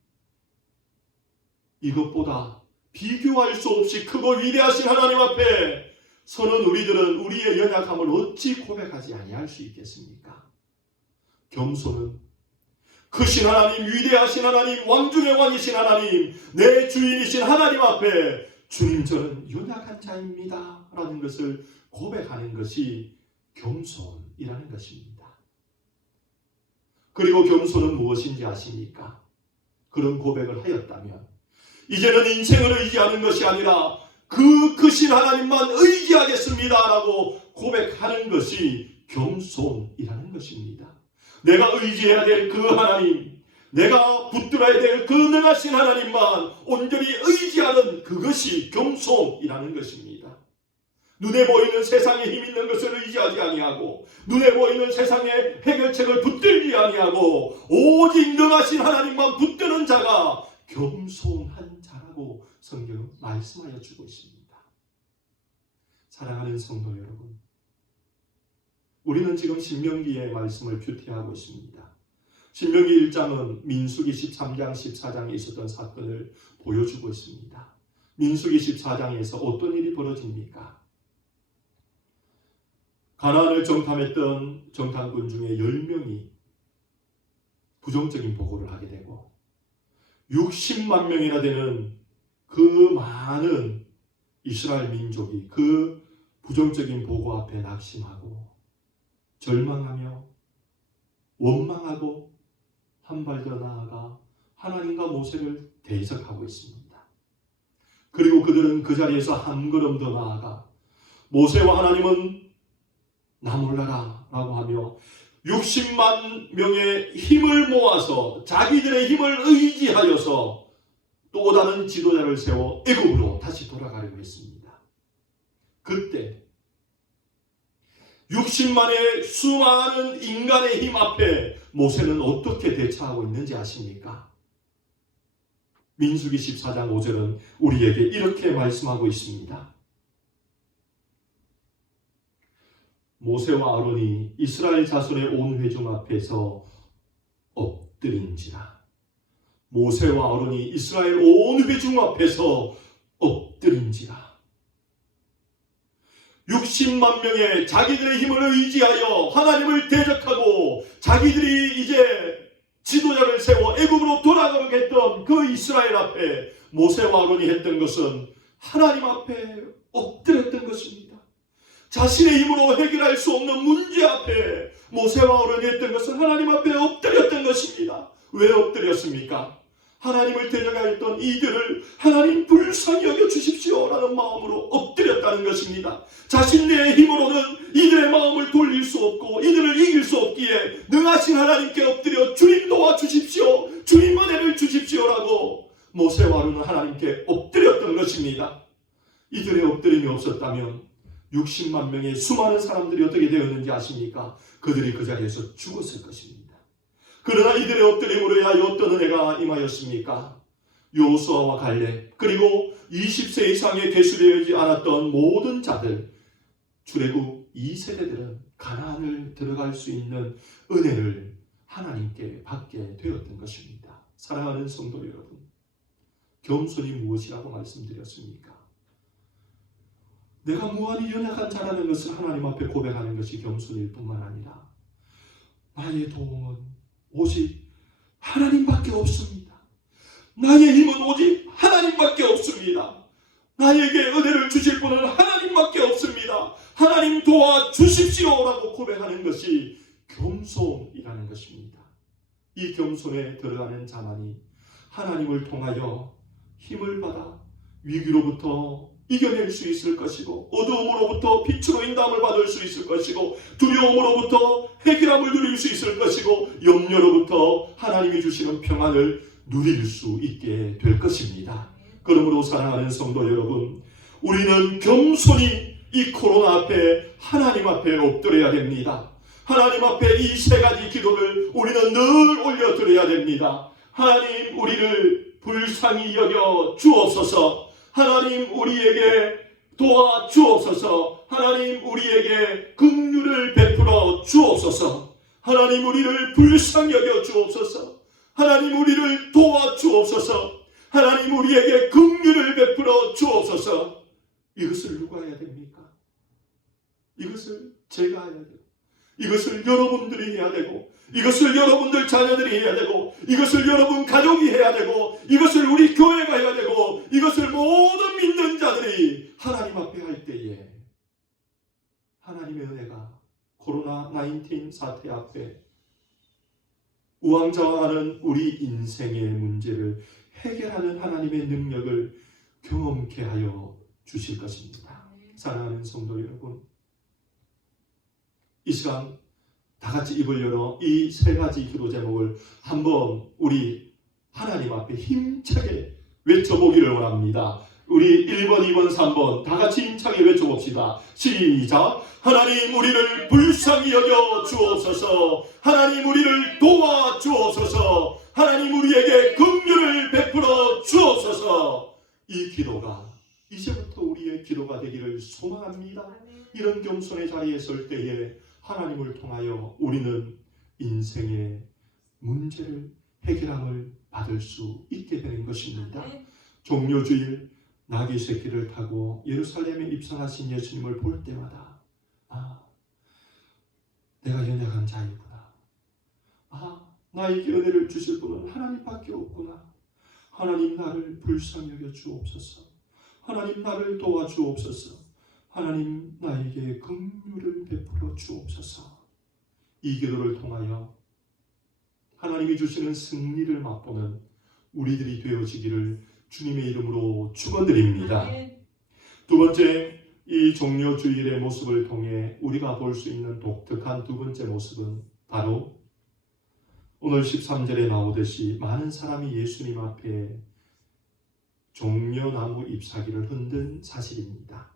이것보다 비교할 수 없이 크고 위대하신 하나님 앞에 선은 우리들은 우리의 연약함을 어찌 고백하지 아니할 수 있겠습니까? 겸손은 크신 하나님, 위대하신 하나님, 왕중의 왕이신 하나님, 내 주인이신 하나님 앞에 주님 저는 연약한 자입니다 라는 것을 고백하는 것이 겸손이라는 것입니다. 그리고 겸손은 무엇인지 아십니까? 그런 고백을 하였다면 이제는 인생을 의지하는 것이 아니라 그 크신 하나님만 의지하겠습니다 라고 고백하는 것이 겸손이라는 것입니다. 내가 의지해야 될 그 하나님, 내가 붙들어야 될 그 능하신 하나님만 온전히 의지하는 그것이 겸손이라는 것입니다. 눈에 보이는 세상에 힘 있는 것을 의지하지 아니하고 눈에 보이는 세상의 해결책을 붙들지 아니하고 오직 능하신 하나님만 붙드는 자가 겸손한 자라고 성경은 말씀하여 주고 있습니다. 사랑하는 성도 여러분, 우리는 지금 신명기의 말씀을 큐티하고 있습니다. 신명기 1장은 민수기 13장, 14장에 있었던 사건을 보여주고 있습니다. 민수기 14장에서 어떤 일이 벌어집니까? 가나안을 정탐했던 정탐꾼 중에 10명이 부정적인 보고를 하게 되고 60만 명이나 되는 그 많은 이스라엘 민족이 그 부정적인 보고 앞에 낙심하고 절망하며 원망하고 한 발 더 나아가 하나님과 모세를 대적하고 있습니다. 그리고 그들은 그 자리에서 한 걸음 더 나아가 모세와 하나님은 나 몰라라 라고 하며 60만 명의 힘을 모아서 자기들의 힘을 의지하여서 또 다른 지도자를 세워 애굽으로 다시 돌아가려고 했습니다. 그때 60만의 수많은 인간의 힘 앞에 모세는 어떻게 대처하고 있는지 아십니까? 민수기 14장 5절은 우리에게 이렇게 말씀하고 있습니다. 모세와 아론이 이스라엘 자손의 온 회중 앞에서 엎드린지라. 모세와 아론이 이스라엘 온 회중 앞에서 엎드린지라. 60만 명의 자기들의 힘을 의지하여 하나님을 대적하고 자기들이 이제 지도자를 세워 애굽으로 돌아가겠던 그 이스라엘 앞에 모세와 아론이 했던 것은 하나님 앞에 엎드렸던 것입니다. 자신의 힘으로 해결할 수 없는 문제 앞에 모세와 아론이 했던 것은 하나님 앞에 엎드렸던 것입니다. 왜 엎드렸습니까? 하나님을 대적하였던 이들을 하나님 불쌍히 여겨 주십시오라는 마음으로 엎드렸다는 것입니다. 자신의 힘으로는 이들의 마음을 돌릴 수 없고 이들을 이길 수 없기에 능하신 하나님께 엎드려 주님 도와주십시오, 주님 은혜를 주십시오라고 모세와 아론은 하나님께 엎드렸던 것입니다. 이들의 엎드림이 없었다면 60만 명의 수많은 사람들이 어떻게 되었는지 아십니까? 그들이 그 자리에서 죽었을 것입니다. 그러나 이들의 엎드림으로 인하여 어떤 은혜가 임하였습니까? 여호수아와 갈렙 그리고 20세 이상의 계수되지 않았던 모든 자들, 출애굽 2세대들은 가나안을 들어갈 수 있는 은혜를 하나님께 받게 되었던 것입니다. 사랑하는 성도 여러분, 겸손이 무엇이라고 말씀드렸습니까? 내가 무한히 연약한 자라는 것을 하나님 앞에 고백하는 것이 겸손일 뿐만 아니라 나의 도움은 오직 하나님밖에 없습니다. 나의 힘은 오직 하나님밖에 없습니다. 나에게 은혜를 주실 분은 하나님밖에 없습니다. 하나님 도와주십시오라고 고백하는 것이 겸손이라는 것입니다. 이 겸손에 들어가는 자만이 하나님을 통하여 힘을 받아 위기로부터 이겨낼 수 있을 것이고 어두움으로부터 빛으로 인도함을 받을 수 있을 것이고 두려움으로부터 해결함을 누릴 수 있을 것이고 염려로부터 하나님이 주시는 평안을 누릴 수 있게 될 것입니다. 그러므로 사랑하는 성도 여러분, 우리는 겸손히 이 코로나 앞에 하나님 앞에 엎드려야 됩니다. 하나님 앞에 이 세 가지 기도를 우리는 늘 올려드려야 됩니다. 하나님, 우리를 불쌍히 여겨 주옵소서. 하나님, 우리에게 도와주옵소서. 하나님, 우리에게 긍휼을 베풀어 주옵소서. 하나님, 우리를 불쌍히 여겨 주옵소서. 하나님, 우리를 도와주옵소서. 하나님, 우리에게 긍휼을 베풀어 주옵소서. 이것을 누가 해야 됩니까? 이것을 제가 해야 되고, 이것을 여러분들이 해야 되고, 이것을 여러분들 자녀들이 해야 되고, 이것을 여러분 가족이 해야 되고, 이것을 우리 교회가 해야 되고, 이것을 모든 믿는 자들이 하나님 앞에 할 때에 하나님의 은혜가 코로나19 사태 앞에 우왕좌왕하는 우리 인생의 문제를 해결하는 하나님의 능력을 경험케 하여 주실 것입니다. 사랑하는 성도 여러분, 이 시간 다 같이 입을 열어 이 세 가지 기도 제목을 한번 우리 하나님 앞에 힘차게 외쳐보기를 원합니다. 우리 1번, 2번, 3번 다 같이 힘차게 외쳐봅시다. 시작! 하나님 우리를 불쌍히 여겨 주옵소서. 하나님 우리를 도와 주옵소서. 하나님 우리에게 긍휼을 베풀어 주옵소서. 이 기도가 이제부터 우리의 기도가 되기를 소망합니다. 이런 겸손의 자리에 설 때에 하나님을 통하여 우리는 인생의 문제를 해결함을 받을 수 있게 되는 것입니다. 종료주일 나귀 새끼를 타고 예루살렘에 입성하신 예수님을 볼 때마다 내가 연약한 자이구나. 나에게 은혜를 주실 분은 하나님밖에 없구나. 하나님 나를 불쌍히 여겨 주옵소서. 하나님 나를 도와주옵소서. 하나님 나에게 긍휼을 베풀어 주옵소서. 이 기도를 통하여 하나님이 주시는 승리를 맛보는 우리들이 되어지기를 주님의 이름으로 축원드립니다. 두 번째, 이 종료주일의 모습을 통해 우리가 볼 수 있는 독특한 두 번째 모습은 바로 오늘 13절에 나오듯이 많은 사람이 예수님 앞에 종려나무 잎사귀를 흔든 사실입니다.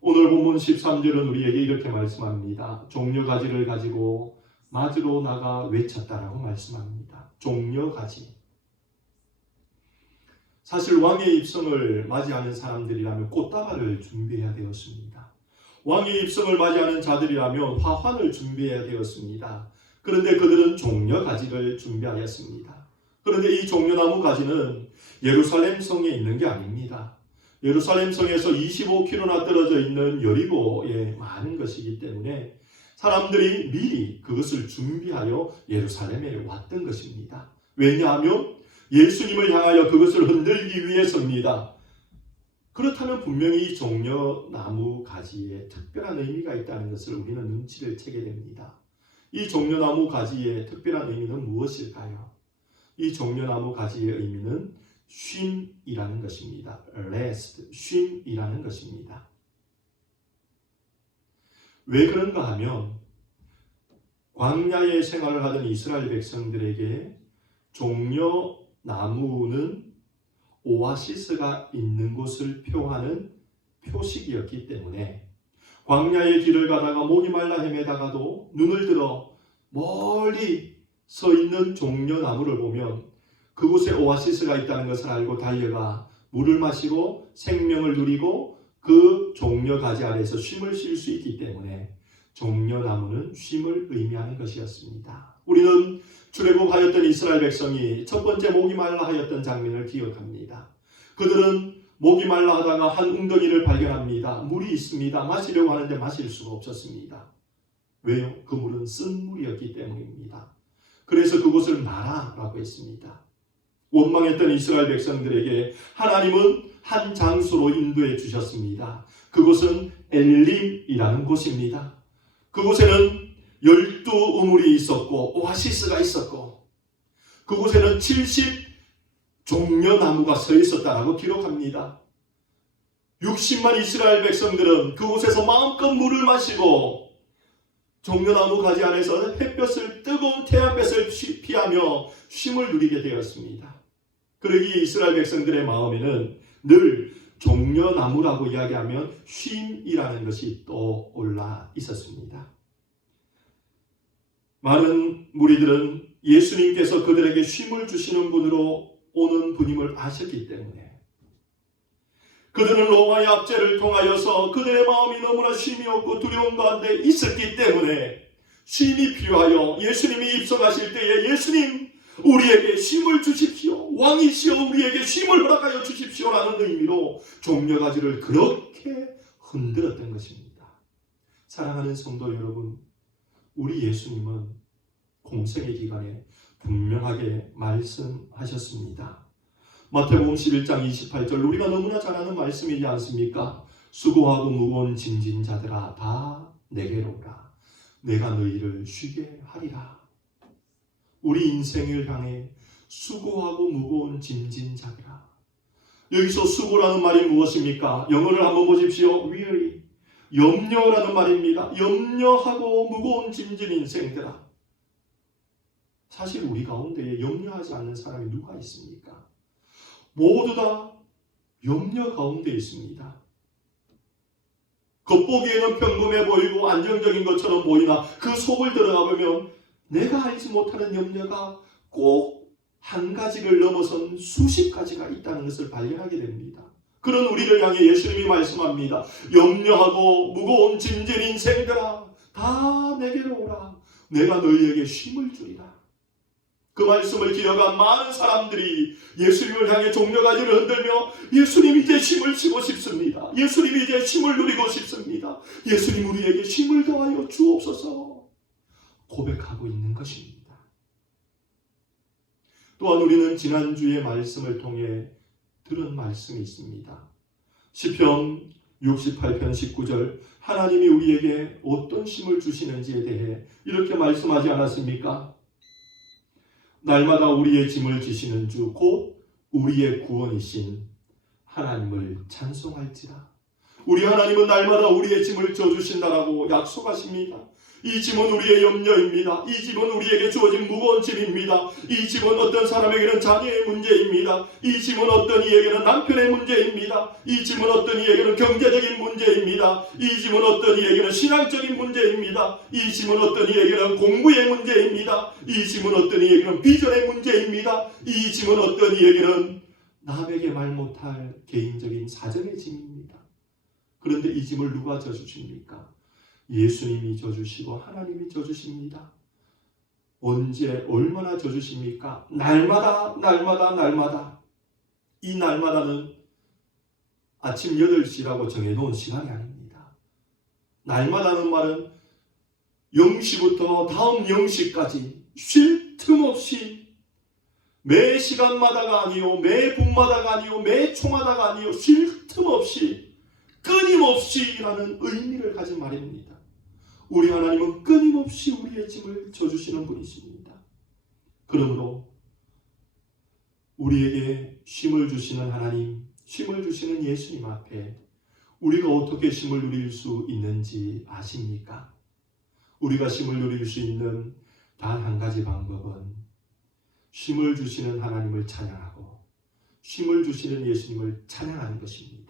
오늘 본문 13절은 우리에게 이렇게 말씀합니다. 종려가지를 가지고 맞으러 나가 외쳤다라고 말씀합니다. 종려가지. 사실 왕의 입성을 맞이하는 사람들이라면 꽃다발을 준비해야 되었습니다. 왕의 입성을 맞이하는 자들이라면 화환을 준비해야 되었습니다. 그런데 그들은 종려가지를 준비하였습니다. 그런데 이 종려나무 가지는 예루살렘 성에 있는 게 아닙니다. 예루살렘 성에서 25km나 떨어져 있는 여리고에 많은 것이기 때문에 사람들이 미리 그것을 준비하여 예루살렘에 왔던 것입니다. 왜냐하면 예수님을 향하여 그것을 흔들기 위해서입니다. 그렇다면 분명히 이 종려나무 가지에 특별한 의미가 있다는 것을 우리는 눈치를 채게 됩니다. 이 종려나무 가지의 특별한 의미는 무엇일까요? 이 종려나무 가지의 의미는 쉼이라는 것입니다. rest, 쉼이라는 것입니다. 왜 그런가 하면 광야의 생활을 하던 이스라엘 백성들에게 종려나무는 오아시스가 있는 곳을 표하는 표식이었기 때문에 광야의 길을 가다가 목이 말라 헤매다가도 눈을 들어 멀리 서 있는 종려나무를 보면 그곳에 오아시스가 있다는 것을 알고 달려가 물을 마시고 생명을 누리고 그 종려가지 아래에서 쉼을 쉴 수 있기 때문에 종려나무는 쉼을 의미하는 것이었습니다. 우리는 출애굽하였던 이스라엘 백성이 첫 번째 목이 말라 하였던 장면을 기억합니다. 그들은 목이 말라 하다가 한 웅덩이를 발견합니다. 물이 있습니다. 마시려고 하는데 마실 수가 없었습니다. 왜요? 그 물은 쓴 물이었기 때문입니다. 그래서 그곳을 마라라고 했습니다. 원망했던 이스라엘 백성들에게 하나님은 한 장소로 인도해 주셨습니다. 그곳은 엘림이라는 곳입니다. 그곳에는 12우물이 있었고 오아시스가 있었고 그곳에는 70 종려나무가 서 있었다라고 기록합니다. 60만 이스라엘 백성들은 그곳에서 마음껏 물을 마시고 종려나무 가지 안에서 햇볕을 뜨거운 태양볕을 피하며 쉼을 누리게 되었습니다. 그러기에 이스라엘 백성들의 마음에는 늘 종려나무라고 이야기하면 쉼이라는 것이 떠올라 있었습니다. 많은 무리들은 예수님께서 그들에게 쉼을 주시는 분으로 오는 분임을 아셨기 때문에 그들은 로마의 압제를 통하여서 그들의 마음이 너무나 쉼이 없고 두려움 가운데 있었기 때문에 쉼이 필요하여 예수님이 입성하실 때에 예수님 우리에게 쉼을 주십시오. 왕이시여 우리에게 쉼을 허락하여 주십시오라는 의미로 종려가지를 그렇게 흔들었던 것입니다. 사랑하는 성도 여러분, 우리 예수님은 공생의 기간에 분명하게 말씀하셨습니다. 마태복음 11장 28절, 우리가 너무나 잘 아는 말씀이지 않습니까? 수고하고 무거운 짐진 자들아 다 내게로 오라. 내가 너희를 쉬게 하리라. 우리 인생을 향해 수고하고 무거운 짐진 자들아. 여기서 수고라는 말이 무엇입니까? 영어를 한번 보십시오. weary. 염려라는 말입니다. 염려하고 무거운 짐진 인생들아. 사실 우리 가운데 염려하지 않는 사람이 누가 있습니까? 모두 다 염려 가운데 있습니다. 겉보기에는 평범해 보이고 안정적인 것처럼 보이나 그 속을 들어가 보면 내가 알지 못하는 염려가 꼭 한 가지를 넘어선 수십 가지가 있다는 것을 발견하게 됩니다. 그런 우리를 향해 예수님이 말씀합니다. 염려하고 무거운 짐진 인생들아 다 내게로 오라. 내가 너희에게 쉼을 주리라. 그 말씀을 기억한 많은 사람들이 예수님을 향해 종려가지를 흔들며 예수님 이제 쉼을 쉬고 싶습니다. 예수님 이제 쉼을 누리고 싶습니다. 예수님 우리에게 쉼을 더하여 주옵소서 고백하고 있는 것입니다. 또한 우리는 지난주의 말씀을 통해 들은 말씀이 있습니다. 시편 68편 19절, 하나님이 우리에게 어떤 쉼을 주시는지에 대해 이렇게 말씀하지 않았습니까? 날마다 우리의 짐을 지시는 주 곧 우리의 구원이신 하나님을 찬송할지라. 우리 하나님은 날마다 우리의 짐을 져주신다라고 약속하십니다. 이 짐은 우리의 염려입니다. 이 짐은 우리에게 주어진 무거운 짐입니다. 이 짐은 어떤 사람에게는 자녀의 문제입니다. 이 짐은 어떤 이에게는 남편의 문제입니다. 이 짐은 어떤 이에게는 경제적인 문제입니다. 이 짐은 어떤 이에게는 신앙적인 문제입니다. 이 짐은 어떤 이에게는 공부의 문제입니다. 이 짐은 어떤 이에게는 비전의 문제입니다. 이 짐은 어떤 이에게는 남에게 말 못할 개인적인 사정의 짐입니다. 그런데 이 짐을 누가 져주십니까? 예수님이 져주시고 하나님이 져주십니다. 언제 얼마나 져주십니까? 날마다 날마다 날마다. 이 날마다는 아침 8시라고 정해놓은 시간이 아닙니다. 날마다는 말은 0시부터 다음 0시까지 쉴 틈 없이 매 시간마다가 아니요, 매 분마다가 아니요, 매 초마다가 아니요, 쉴 틈 없이 끊임없이라는 의미를 가진 말입니다. 우리 하나님은 끊임없이 우리의 짐을 져주시는 분이십니다. 그러므로 우리에게 쉼을 주시는 하나님, 쉼을 주시는 예수님 앞에 우리가 어떻게 쉼을 누릴 수 있는지 아십니까? 우리가 쉼을 누릴 수 있는 단 한 가지 방법은 쉼을 주시는 하나님을 찬양하고 쉼을 주시는 예수님을 찬양하는 것입니다.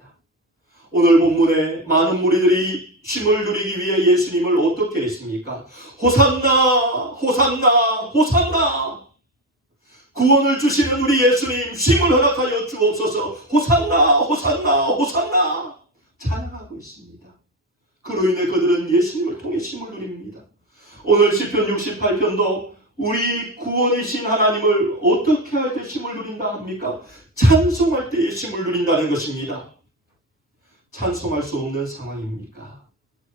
오늘 본문에 많은 무리들이 쉼을 누리기 위해 예수님을 어떻게 했습니까? 호산나, 호산나, 호산나. 구원을 주시는 우리 예수님 쉼을 허락하여 주옵소서. 호산나, 호산나, 호산나. 찬양하고 있습니다. 그로 인해 그들은 예수님을 통해 쉼을 누립니다. 오늘 시편 68편도 우리 구원이신 하나님을 어떻게 할 때 쉼을 누린다 합니까? 찬송할 때에 쉼을 누린다는 것입니다. 찬송할 수 없는 상황입니까?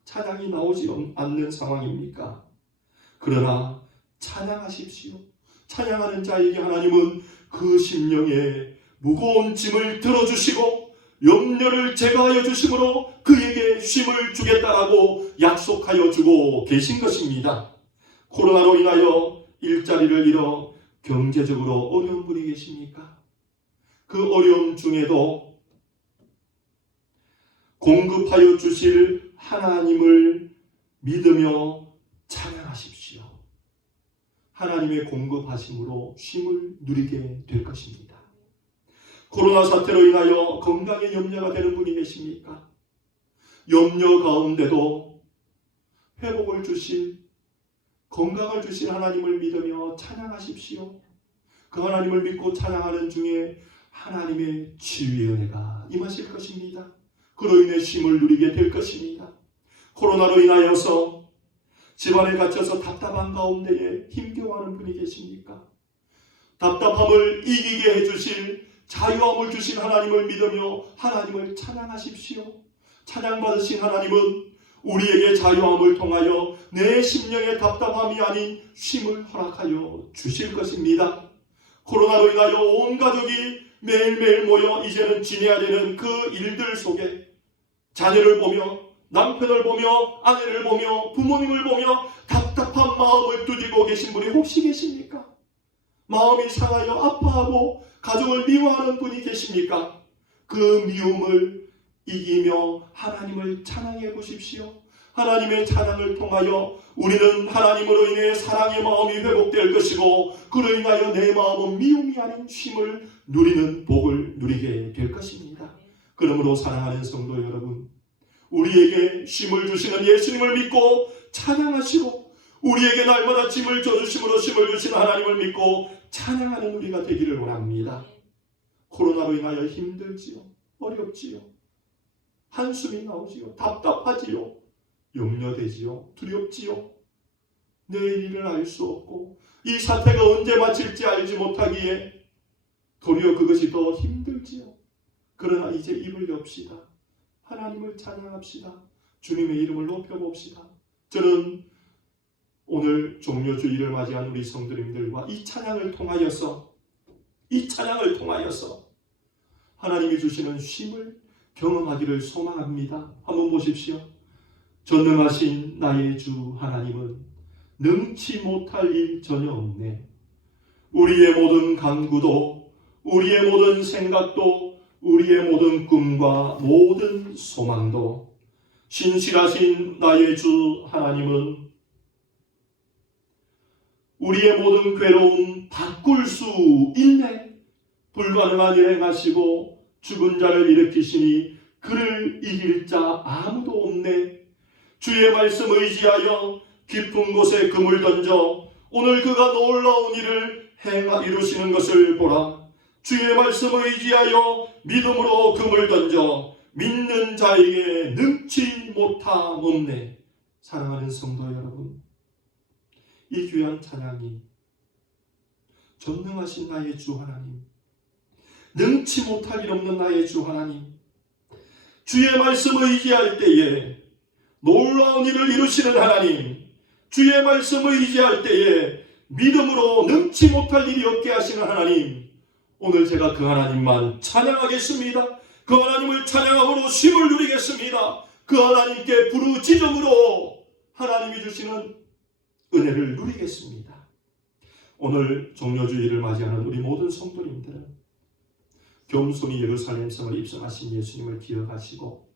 찬양이 나오지 않는 상황입니까? 그러나 찬양하십시오. 찬양하는 자에게 하나님은 그 심령에 무거운 짐을 들어주시고 염려를 제거하여 주심으로 그에게 쉼을 주겠다라고 약속하여 주고 계신 것입니다. 코로나로 인하여 일자리를 잃어 경제적으로 어려운 분이 계십니까? 그 어려움 중에도 공급하여 주실 하나님을 믿으며 찬양하십시오. 하나님의 공급하심으로 쉼을 누리게 될 것입니다. 코로나 사태로 인하여 건강에 염려가 되는 분이 계십니까? 염려 가운데도 회복을 주실, 건강을 주실 하나님을 믿으며 찬양하십시오. 그 하나님을 믿고 찬양하는 중에 하나님의 치유의 은혜가 임하실 것입니다. 그로 인해 쉼을 누리게 될 것입니다. 코로나로 인하여서 집안에 갇혀서 답답한 가운데에 힘겨워하는 분이 계십니까? 답답함을 이기게 해주실 자유함을 주신 하나님을 믿으며 하나님을 찬양하십시오. 찬양받으신 하나님은 우리에게 자유함을 통하여 내 심령의 답답함이 아닌 쉼을 허락하여 주실 것입니다. 코로나로 인하여 온 가족이 매일매일 모여 이제는 지내야 되는 그 일들 속에 자녀를 보며 남편을 보며 아내를 보며 부모님을 보며 답답한 마음을 두들고 계신 분이 혹시 계십니까? 마음이 상하여 아파하고 가족을 미워하는 분이 계십니까? 그 미움을 이기며 하나님을 찬양해 보십시오. 하나님의 찬양을 통하여 우리는 하나님으로 인해 사랑의 마음이 회복될 것이고, 그로 인하여 내 마음은 미움이 아닌 쉼을 누리는 복을 누리게 될 것입니다. 그러므로 사랑하는 성도 여러분, 우리에게 쉼을 주시는 예수님을 믿고 찬양하시고, 우리에게 날마다 짐을 져주심으로 쉼을 주시는 하나님을 믿고 찬양하는 우리가 되기를 원합니다. 코로나로 인하여 힘들지요, 어렵지요, 한숨이 나오지요, 답답하지요, 염려되지요, 두렵지요. 내일 일을 알 수 없고 이 사태가 언제 마칠지 알지 못하기에 도리어 그것이 더 힘들지요. 그러나 이제 입을 엽시다. 하나님을 찬양합시다. 주님의 이름을 높여봅시다. 저는 오늘 종료주일을 맞이한 우리 성도님들과 이 찬양을 통하여서 하나님이 주시는 쉼을 경험하기를 소망합니다. 한번 보십시오. 전능하신 나의 주 하나님은 능치 못할 일 전혀 없네. 우리의 모든 간구도, 우리의 모든 생각도, 우리의 모든 꿈과 모든 소망도 신실하신 나의 주 하나님은 우리의 모든 괴로움 바꿀 수 있네. 불가능한 일 행하시고 죽은 자를 일으키시니 그를 이길 자 아무도 없네. 주의 말씀 의지하여 깊은 곳에 금을 던져 오늘 그가 놀라운 일을 이루시는 것을 보라. 주의 말씀 의지하여 믿음으로 금을 던져 믿는 자에게 능치 못함 없네. 사랑하는 성도 여러분, 이 귀한 찬양이 전능하신 나의 주 하나님, 능치 못할 일 없는 나의 주 하나님, 주의 말씀을 의지할 때에 놀라운 일을 이루시는 하나님, 주의 말씀을 의지할 때에 믿음으로 능치 못할 일이 없게 하시는 하나님, 오늘 제가 그 하나님만 찬양하겠습니다. 그 하나님을 찬양함으로 쉼을 누리겠습니다. 그 하나님께 부르짖음으로 하나님이 주시는 은혜를 누리겠습니다. 오늘 종료주일을 맞이하는 우리 모든 성도님들은 겸손히 예루살렘 성을 입성하신 예수님을 기억하시고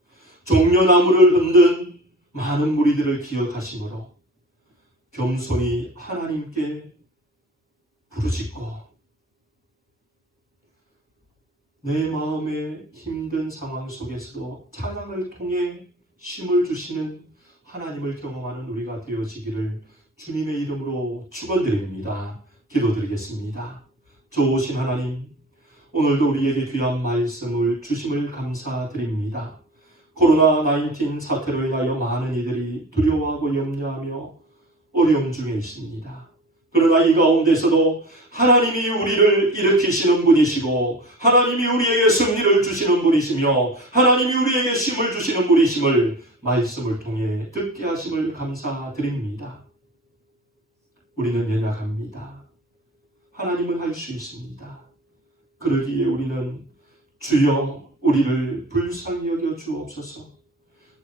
종려나무를 흔든 많은 무리들을 기억하심으로 겸손히 하나님께 부르짖고 내 마음의 힘든 상황 속에서도 찬양을 통해 쉼을 주시는 하나님을 경험하는 우리가 되어지기를 주님의 이름으로 축원드립니다. 기도드리겠습니다. 좋으신 하나님, 오늘도 우리에게 귀한 말씀을 주심을 감사드립니다. 코로나19 사태로 인하여 많은 이들이 두려워하고 염려하며 어려움 중에 있습니다. 그러나 이 가운데서도 하나님이 우리를 일으키시는 분이시고 하나님이 우리에게 승리를 주시는 분이시며 하나님이 우리에게 쉼을 주시는 분이심을 말씀을 통해 듣게 하심을 감사드립니다. 우리는 연약합니다. 하나님은 할 수 있습니다. 그러기에 우리는 주여 우리를 불쌍히 여겨 주옵소서,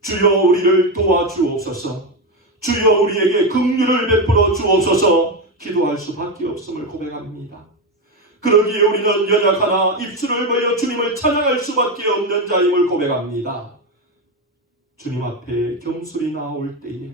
주여 우리를 도와주옵소서, 주여 우리에게 긍휼을 베풀어 주옵소서 기도할 수밖에 없음을 고백합니다. 그러기에 우리는 연약하나 입술을 벌려 주님을 찬양할 수밖에 없는 자임을 고백합니다. 주님 앞에 겸손히 나올 때에,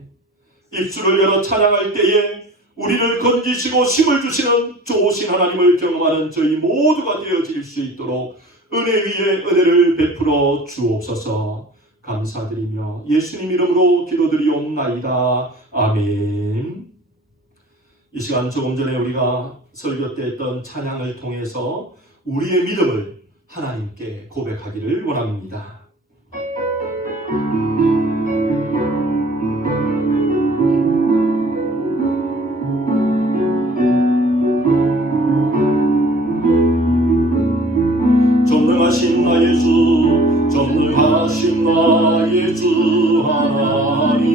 입술을 열어 찬양할 때에 우리를 건지시고 쉼을 주시는 좋으신 하나님을 경험하는 저희 모두가 되어질 수 있도록 은혜 위에 은혜를 베풀어 주옵소서. 감사드리며 예수님 이름으로 기도드리옵나이다. 아멘. 이 시간 조금 전에 우리가 설교 때 했던 찬양을 통해서 우리의 믿음을 하나님께 고백하기를 원합니다. 전능하신 나의 주, 전능하신 나의 주 하나님,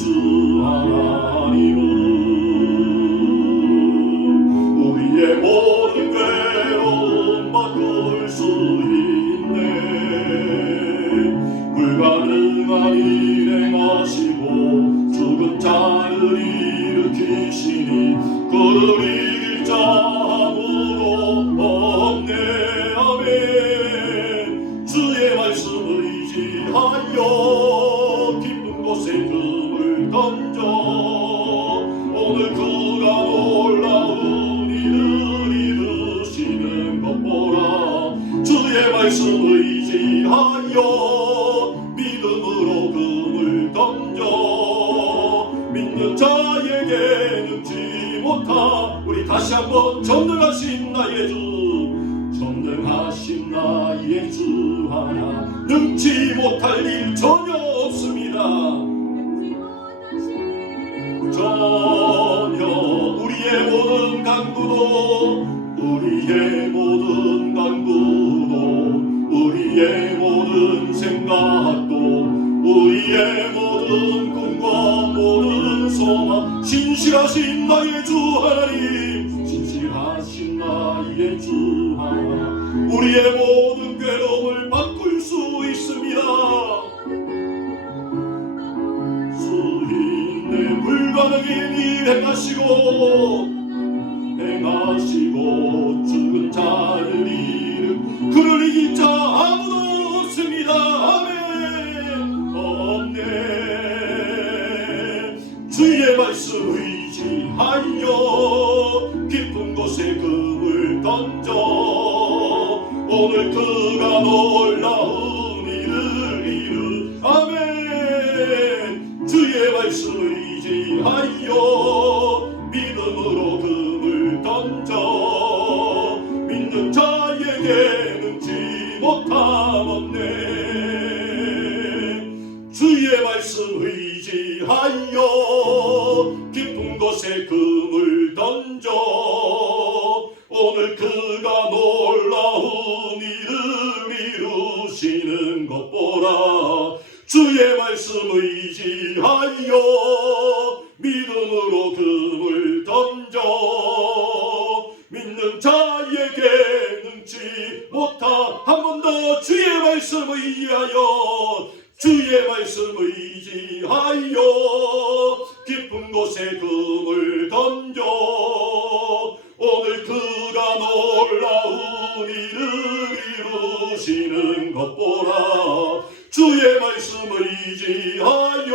주 하나님은 우리의 모든 괴로움 바꿀 수 있네. 불가능한 일 행하시고 죽은 자를 일으키시니 그를 이길 자 아무도 없네. 아멘. 주의 말씀을 의지하여 깊은 곳에 금을 던져 오늘 그가 놀라운 일을 이루시는 것 보라. 주의 말씀을 의지하여 믿음으로 금을 던져 믿는 자에게 능지 못하. 우리 다시 한번 전능하신 나의 주, 전능하신 나의 주 하나 능지 못할 일 전혀 없습니다. 전혀. 우리의 모든 간구도 우리의 모든 간구도 우리의 모든 생각도 우리의 모든 꿈과 모든 소망 신실하신 나의 주 하나님, 신실하신 나의 주 하나님 우리의 모든 괴로움을 바꿀 수 있습니다. 수 있네. 불가능한 일 행하시고 죽은 자를 일으키시고 그를 이긴 자 아무도 없습니다. 아멘. 없네. 주의 말씀 의지하여 깊은 곳에 금을 던져 오늘 그가 놀라운 일을 이루. 아멘. 주의 말씀 의지하여 믿음으로 금을 던져 믿는 자에게 능지 못함 없네. 주의 말씀 의지하여 깊은 곳에 금을 던져 오늘 그가 놀라운 일을 이루시는 것 보라. 주의 말씀 의지하여 믿음으로 금을 던져 믿는 자에게 능지 못하. 한 번 더 주의 말씀 의지하여 주의 말씀 의지하여 깊은 곳에 금을 던져 오늘 그가 놀라운 일을 이루시는 것 보라. 주의 말씀을 의지하여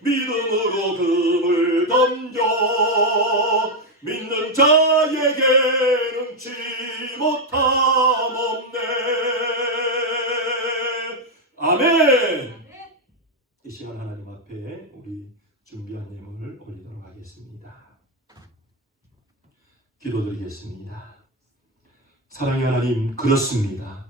믿음으로 금을 던져 믿는 자에게 능치 못함 없네. 아멘. 이 시간 하나님 앞에 우리 준비한 예물을 올리도록 하겠습니다. 기도드리겠습니다. 사랑의 하나님, 그렇습니다.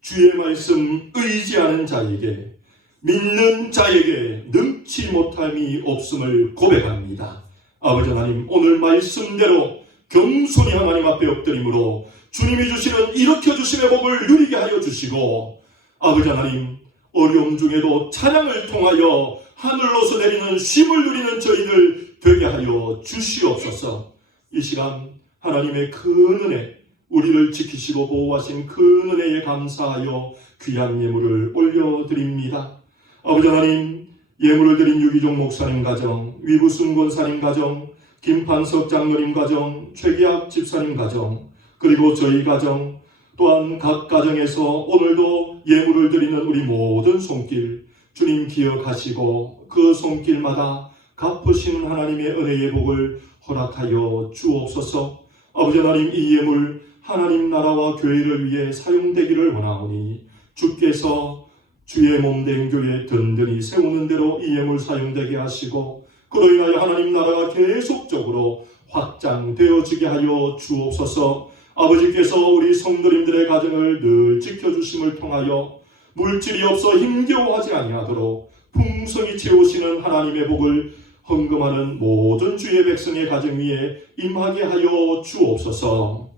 주의 말씀 의지하는 자에게, 믿는 자에게 능치 못함이 없음을 고백합니다. 아버지 하나님, 오늘 말씀대로 겸손히 하나님 앞에 엎드림으로 주님이 주시는 일으켜주심의 복을 누리게 하여 주시고, 아버지 하나님, 어려움 중에도 찬양을 통하여 하늘로서 내리는 쉼을 누리는 저희들 되게 하여 주시옵소서. 이 시간 하나님의 큰 은혜, 우리를 지키시고 보호하신 그 은혜에 감사하여 귀한 예물을 올려드립니다. 아버지 하나님, 예물을 드린 유기종 목사님 가정, 위부순 권사님 가정, 김판석 장로님 가정, 최기학 집사님 가정, 그리고 저희 가정, 또한 각 가정에서 오늘도 예물을 드리는 우리 모든 손길 주님 기억하시고 그 손길마다 갚으시는 하나님의 은혜의 복을 허락하여 주옵소서. 아버지 하나님, 이 예물 하나님 나라와 교회를 위해 사용되기를 원하오니 주께서 주의 몸된 교회 든든히 세우는 대로 이 예물 사용되게 하시고 그로 인하여 하나님 나라가 계속적으로 확장되어지게 하여 주옵소서. 아버지께서 우리 성도님들의 가정을 늘 지켜주심을 통하여 물질이 없어 힘겨워하지 아니하도록 풍성히 채우시는 하나님의 복을 헌금하는 모든 주의 백성의 가정 위에 임하게 하여 주옵소서.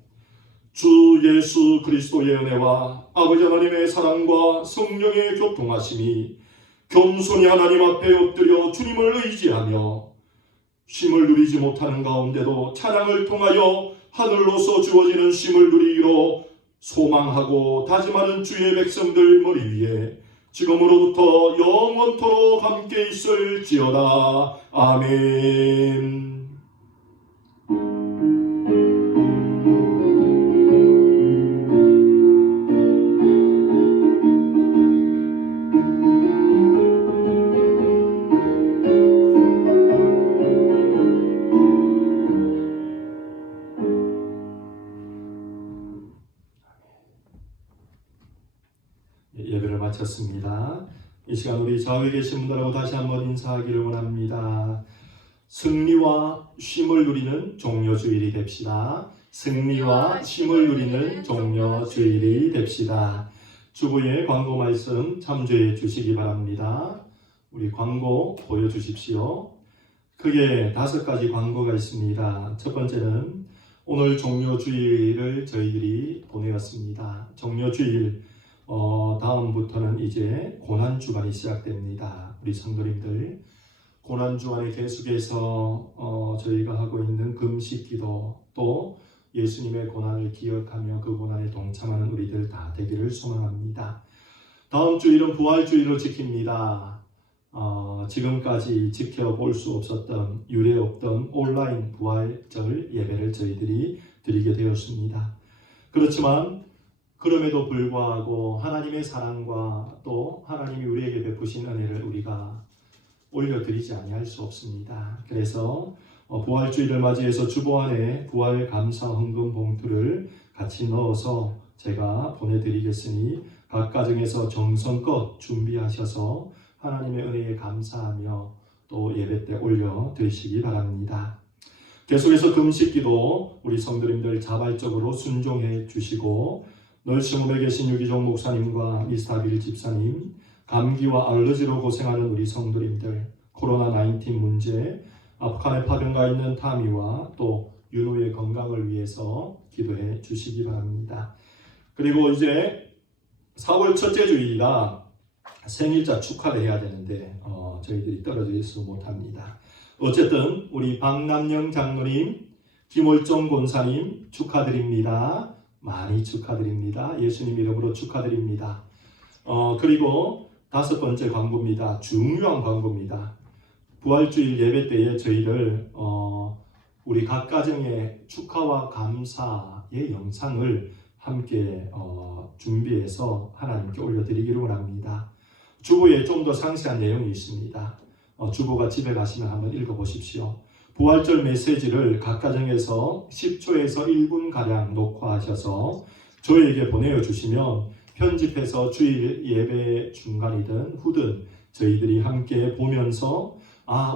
주 예수 그리스도의 은혜와 아버지 하나님의 사랑과 성령의 교통하심이 겸손히 하나님 앞에 엎드려 주님을 의지하며 쉼을 누리지 못하는 가운데도 찬양을 통하여 하늘로서 주어지는 쉼을 누리기로 소망하고 다짐하는 주의 백성들 머리 위에 지금으로부터 영원토록 함께 있을지어다. 아멘. 예배를 마쳤습니다. 이 시간 우리 좌우에 계신 분들하고 다시 한번 인사하기를 원합니다. 승리와 쉼을 누리는 종려주일이 됩시다. 승리와 쉼을 누리는 종려주일이 됩시다. 주보의 광고 말씀 참조해 주시기 바랍니다. 우리 광고 보여주십시오. 크게 5가지 광고가 있습니다. 첫 번째는 오늘 종려주일을 저희들이 보내었습니다. 종려주일 다음부터는 이제 고난주간이 시작됩니다. 우리 성도님들 고난주간에 계속해서 저희가 하고 있는 금식기도 또 예수님의 고난을 기억하며 그 고난에 동참하는 우리들 다 되기를 소망합니다. 다음 주일은 부활주일로 지킵니다. 지금까지 지켜볼 수 없었던 유례 없던 온라인 부활절 예배를 저희들이 드리게 되었습니다. 그렇지만 그럼에도 불구하고 하나님의 사랑과 또 하나님이 우리에게 베푸신 은혜를 우리가 올려드리지 아니할 수 없습니다. 그래서 부활주일을 맞이해서 주보 안에 부활 감사 헌금 봉투를 같이 넣어서 제가 보내드리겠으니 각 가정에서 정성껏 준비하셔서 하나님의 은혜에 감사하며 또 예배 때 올려드리시기 바랍니다. 계속해서 금식기도 우리 성도님들 자발적으로 순종해 주시고 널싱홈에 계신 유기종 목사님과 미스터빌 집사님, 감기와 알러지로 고생하는 우리 성도님들, 코로나19 문제, 아프간에 파병가 있는 타미와 또 윤호의 건강을 위해서 기도해 주시기 바랍니다. 그리고 이제 4월 첫째 주일이라 생일자 축하를 해야 되는데 저희들이 떨어지지 못합니다. 어쨌든 우리 박남영 장로님, 김월정 권사님 축하드립니다. 많이 축하드립니다. 예수님 이름으로 축하드립니다. 그리고 5번째 광고입니다. 중요한 광고입니다. 부활주일 예배 때에 저희들 우리 각 가정의 축하와 감사의 영상을 함께 준비해서 하나님께 올려드리기를 원합니다. 주보에 좀 더 상세한 내용이 있습니다. 주보가 집에 가시면 한번 읽어보십시오. 부활절 메시지를 각 가정에서 10초에서 1분가량 녹화하셔서 저희에게 보내주시면 편집해서 주일 예배 중간이든 후든 저희들이 함께 보면서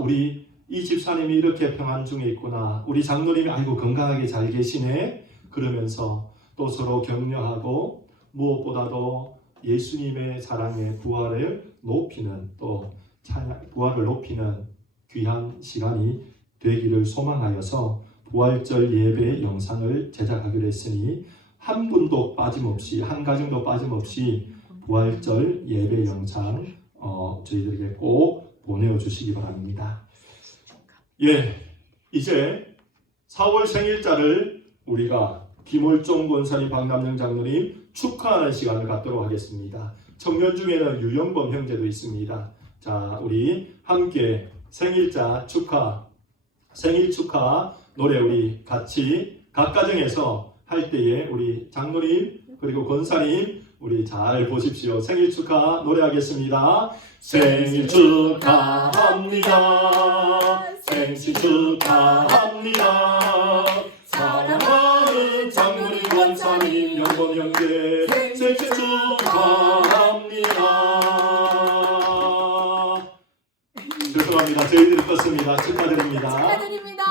우리 이 집사님이 이렇게 평안 중에 있구나, 우리 장로님이 아이고 건강하게 잘 계시네, 그러면서 또 서로 격려하고 무엇보다도 예수님의 사랑의 부활을 높이는 또 부활을 높이는 귀한 시간이 되기를 소망하여서 부활절 예배 영상을 제작하기로 했으니 한 분도 빠짐없이, 한 가정도 빠짐없이 부활절 예배 영상 저희들에게 꼭 보내주시기 바랍니다. 이제 4월 생일자를 우리가 김월종 권사님, 박남영 장로님 축하하는 시간을 갖도록 하겠습니다. 청년 중에는 유영범 형제도 있습니다. 자, 우리 함께 생일자 축하, 생일 축하 노래 우리 같이 각 가정에서 할 때에 우리 장로님 그리고 권사님 우리 잘 보십시오. 생일 축하 노래하겠습니다. 생일 축하합니다. 생일 축하합니다. 사랑하는 장로님, 권사님, 영범 형제 생일 축하합니다. 죄송합니다. 저희들이 떴습니다. 축하드립니다. 축하드립니다.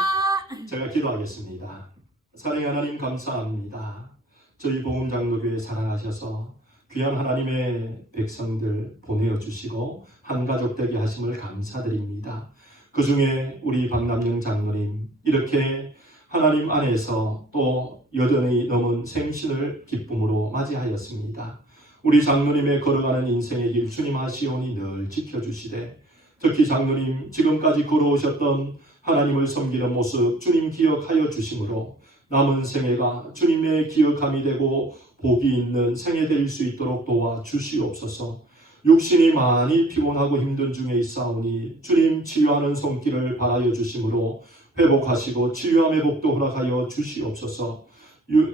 제가 기도하겠습니다. 사랑의 하나님 감사합니다. 저희 복음장로교회 사랑하셔서 귀한 하나님의 백성들 보내어 주시고 한가족 되게 하심을 감사드립니다. 그 중에 우리 박남영 장로님 이렇게 하나님 안에서 또 여전히 넘은 생신을 기쁨으로 맞이하였습니다. 우리 장로님의 걸어가는 인생의 길 주님 하시오니 늘 지켜주시되 특히 장로님 지금까지 걸어오셨던 하나님을 섬기는 모습 주님 기억하여 주심으로 남은 생애가 주님의 기억함이 되고 복이 있는 생애 될 수 있도록 도와주시옵소서. 육신이 많이 피곤하고 힘든 중에 있사오니 주님 치유하는 손길을 바라여 주심으로 회복하시고 치유함의 복도 허락하여 주시옵소서.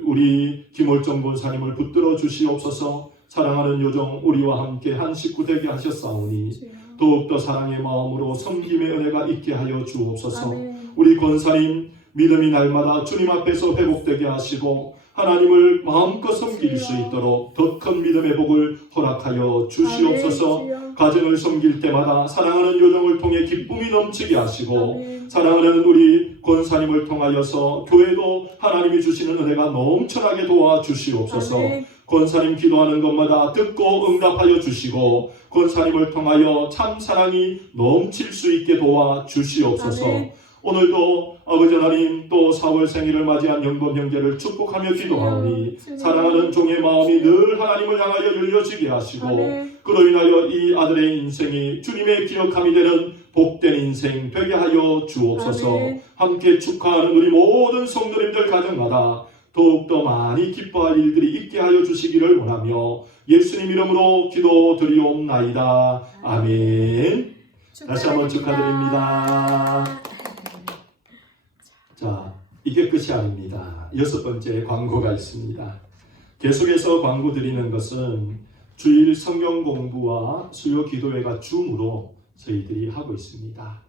우리 김월정 권사님을 붙들어 주시옵소서. 사랑하는 요정 우리와 함께 한 식구 되게 하셨사오니 더욱더 사랑의 마음으로 섬김의 은혜가 있게 하여 주옵소서. 아멘. 우리 권사님 믿음이 날마다 주님 앞에서 회복되게 하시고 하나님을 마음껏 섬길 수 있도록 더 큰 믿음의 복을 허락하여 주시옵소서. 아멘. 가정을 섬길 때마다 사랑하는 요정을 통해 기쁨이 넘치게 하시고 아멘. 사랑하는 우리 권사님을 통하여서 교회도 하나님이 주시는 은혜가 넘쳐나게 도와주시옵소서. 아멘. 권사님 기도하는 것마다 듣고 응답하여 주시고 권사님을 통하여 참 사랑이 넘칠 수 있게 도와주시옵소서. 아멘. 오늘도 아버지 하나님 또 4월 생일을 맞이한 영범 형제를 축복하며 기도하오니 사랑하는 종의 마음이 늘 하나님을 향하여 열려지게 하시고 아멘. 그로 인하여 이 아들의 인생이 주님의 기억함이 되는 복된 인생 되게 하여 주옵소서. 아멘. 함께 축하하는 우리 모든 성도님들 가정마다 더욱더 많이 기뻐할 일들이 있게 하여 주시기를 원하며 예수님 이름으로 기도드리옵나이다. 아멘. 다시 한번 축하드립니다. 자, 이게 끝이 아닙니다. 6번째 광고가 있습니다. 계속해서 광고 드리는 것은 주일 성경 공부와 수요 기도회가 줌으로 저희들이 하고 있습니다.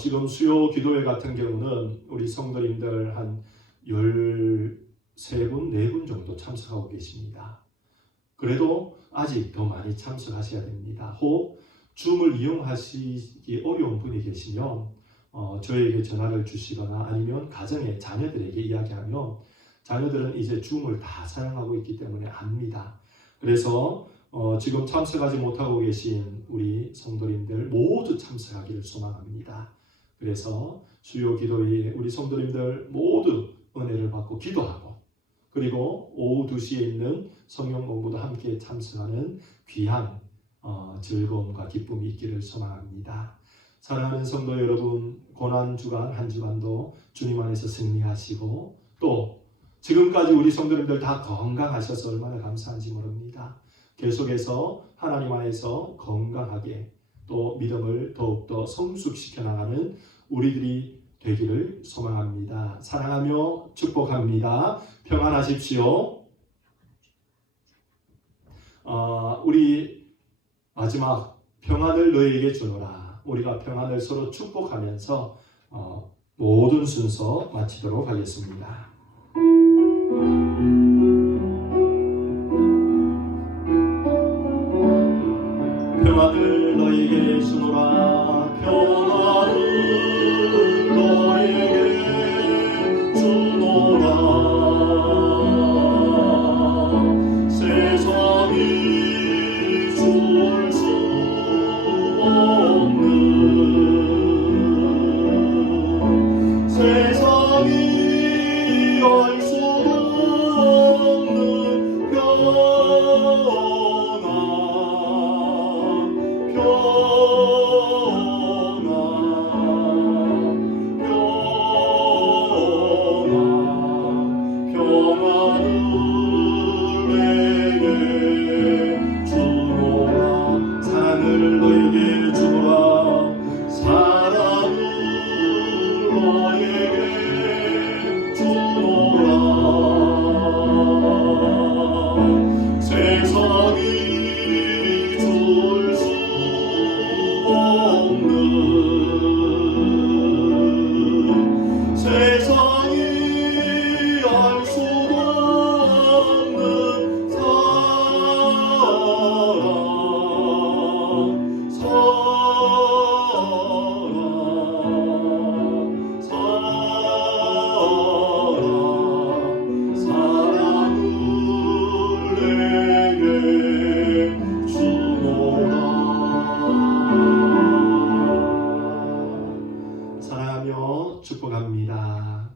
지금 수요 기도회 같은 경우는 우리 성도님들 한 13분, 4분 정도 참석하고 계십니다. 그래도 아직 더 많이 참석하셔야 됩니다. 혹 줌을 이용하시기 어려운 분이 계시면 저에게 전화를 주시거나 아니면 가정의 자녀들에게 이야기하면 자녀들은 이제 줌을 다 사용하고 있기 때문에 압니다. 그래서 지금 참석하지 못하고 계신 우리 성도님들 모두 참석하기를 소망합니다. 그래서 수요 기도회에 우리 성도님들 모두 은혜를 받고 기도하고 그리고 오후 2시에 있는 성경 공부도 함께 참석하는 귀한 즐거움과 기쁨이 있기를 소망합니다. 사랑하는 성도 여러분, 고난주간 한 주간도 주님 안에서 승리하시고 또 지금까지 우리 성도님들 다 건강하셔서 얼마나 감사한지 모릅니다. 계속해서 하나님 안에서 건강하게 또 믿음을 더욱더 성숙시켜 나가는 우리들이 되기를 소망합니다. 사랑하며 축복합니다. 평안하십시오. 우리 마지막 평안을 너희에게 주노라. 우리가 평안을 서로 축복하면서 모든 순서 마치도록 하겠습니다. 평안을 너희에게 주노라. 평안을 너희에게 주노라. 세상이 줄 수 없는 세상이 알 수 없는 평안 축복합니다.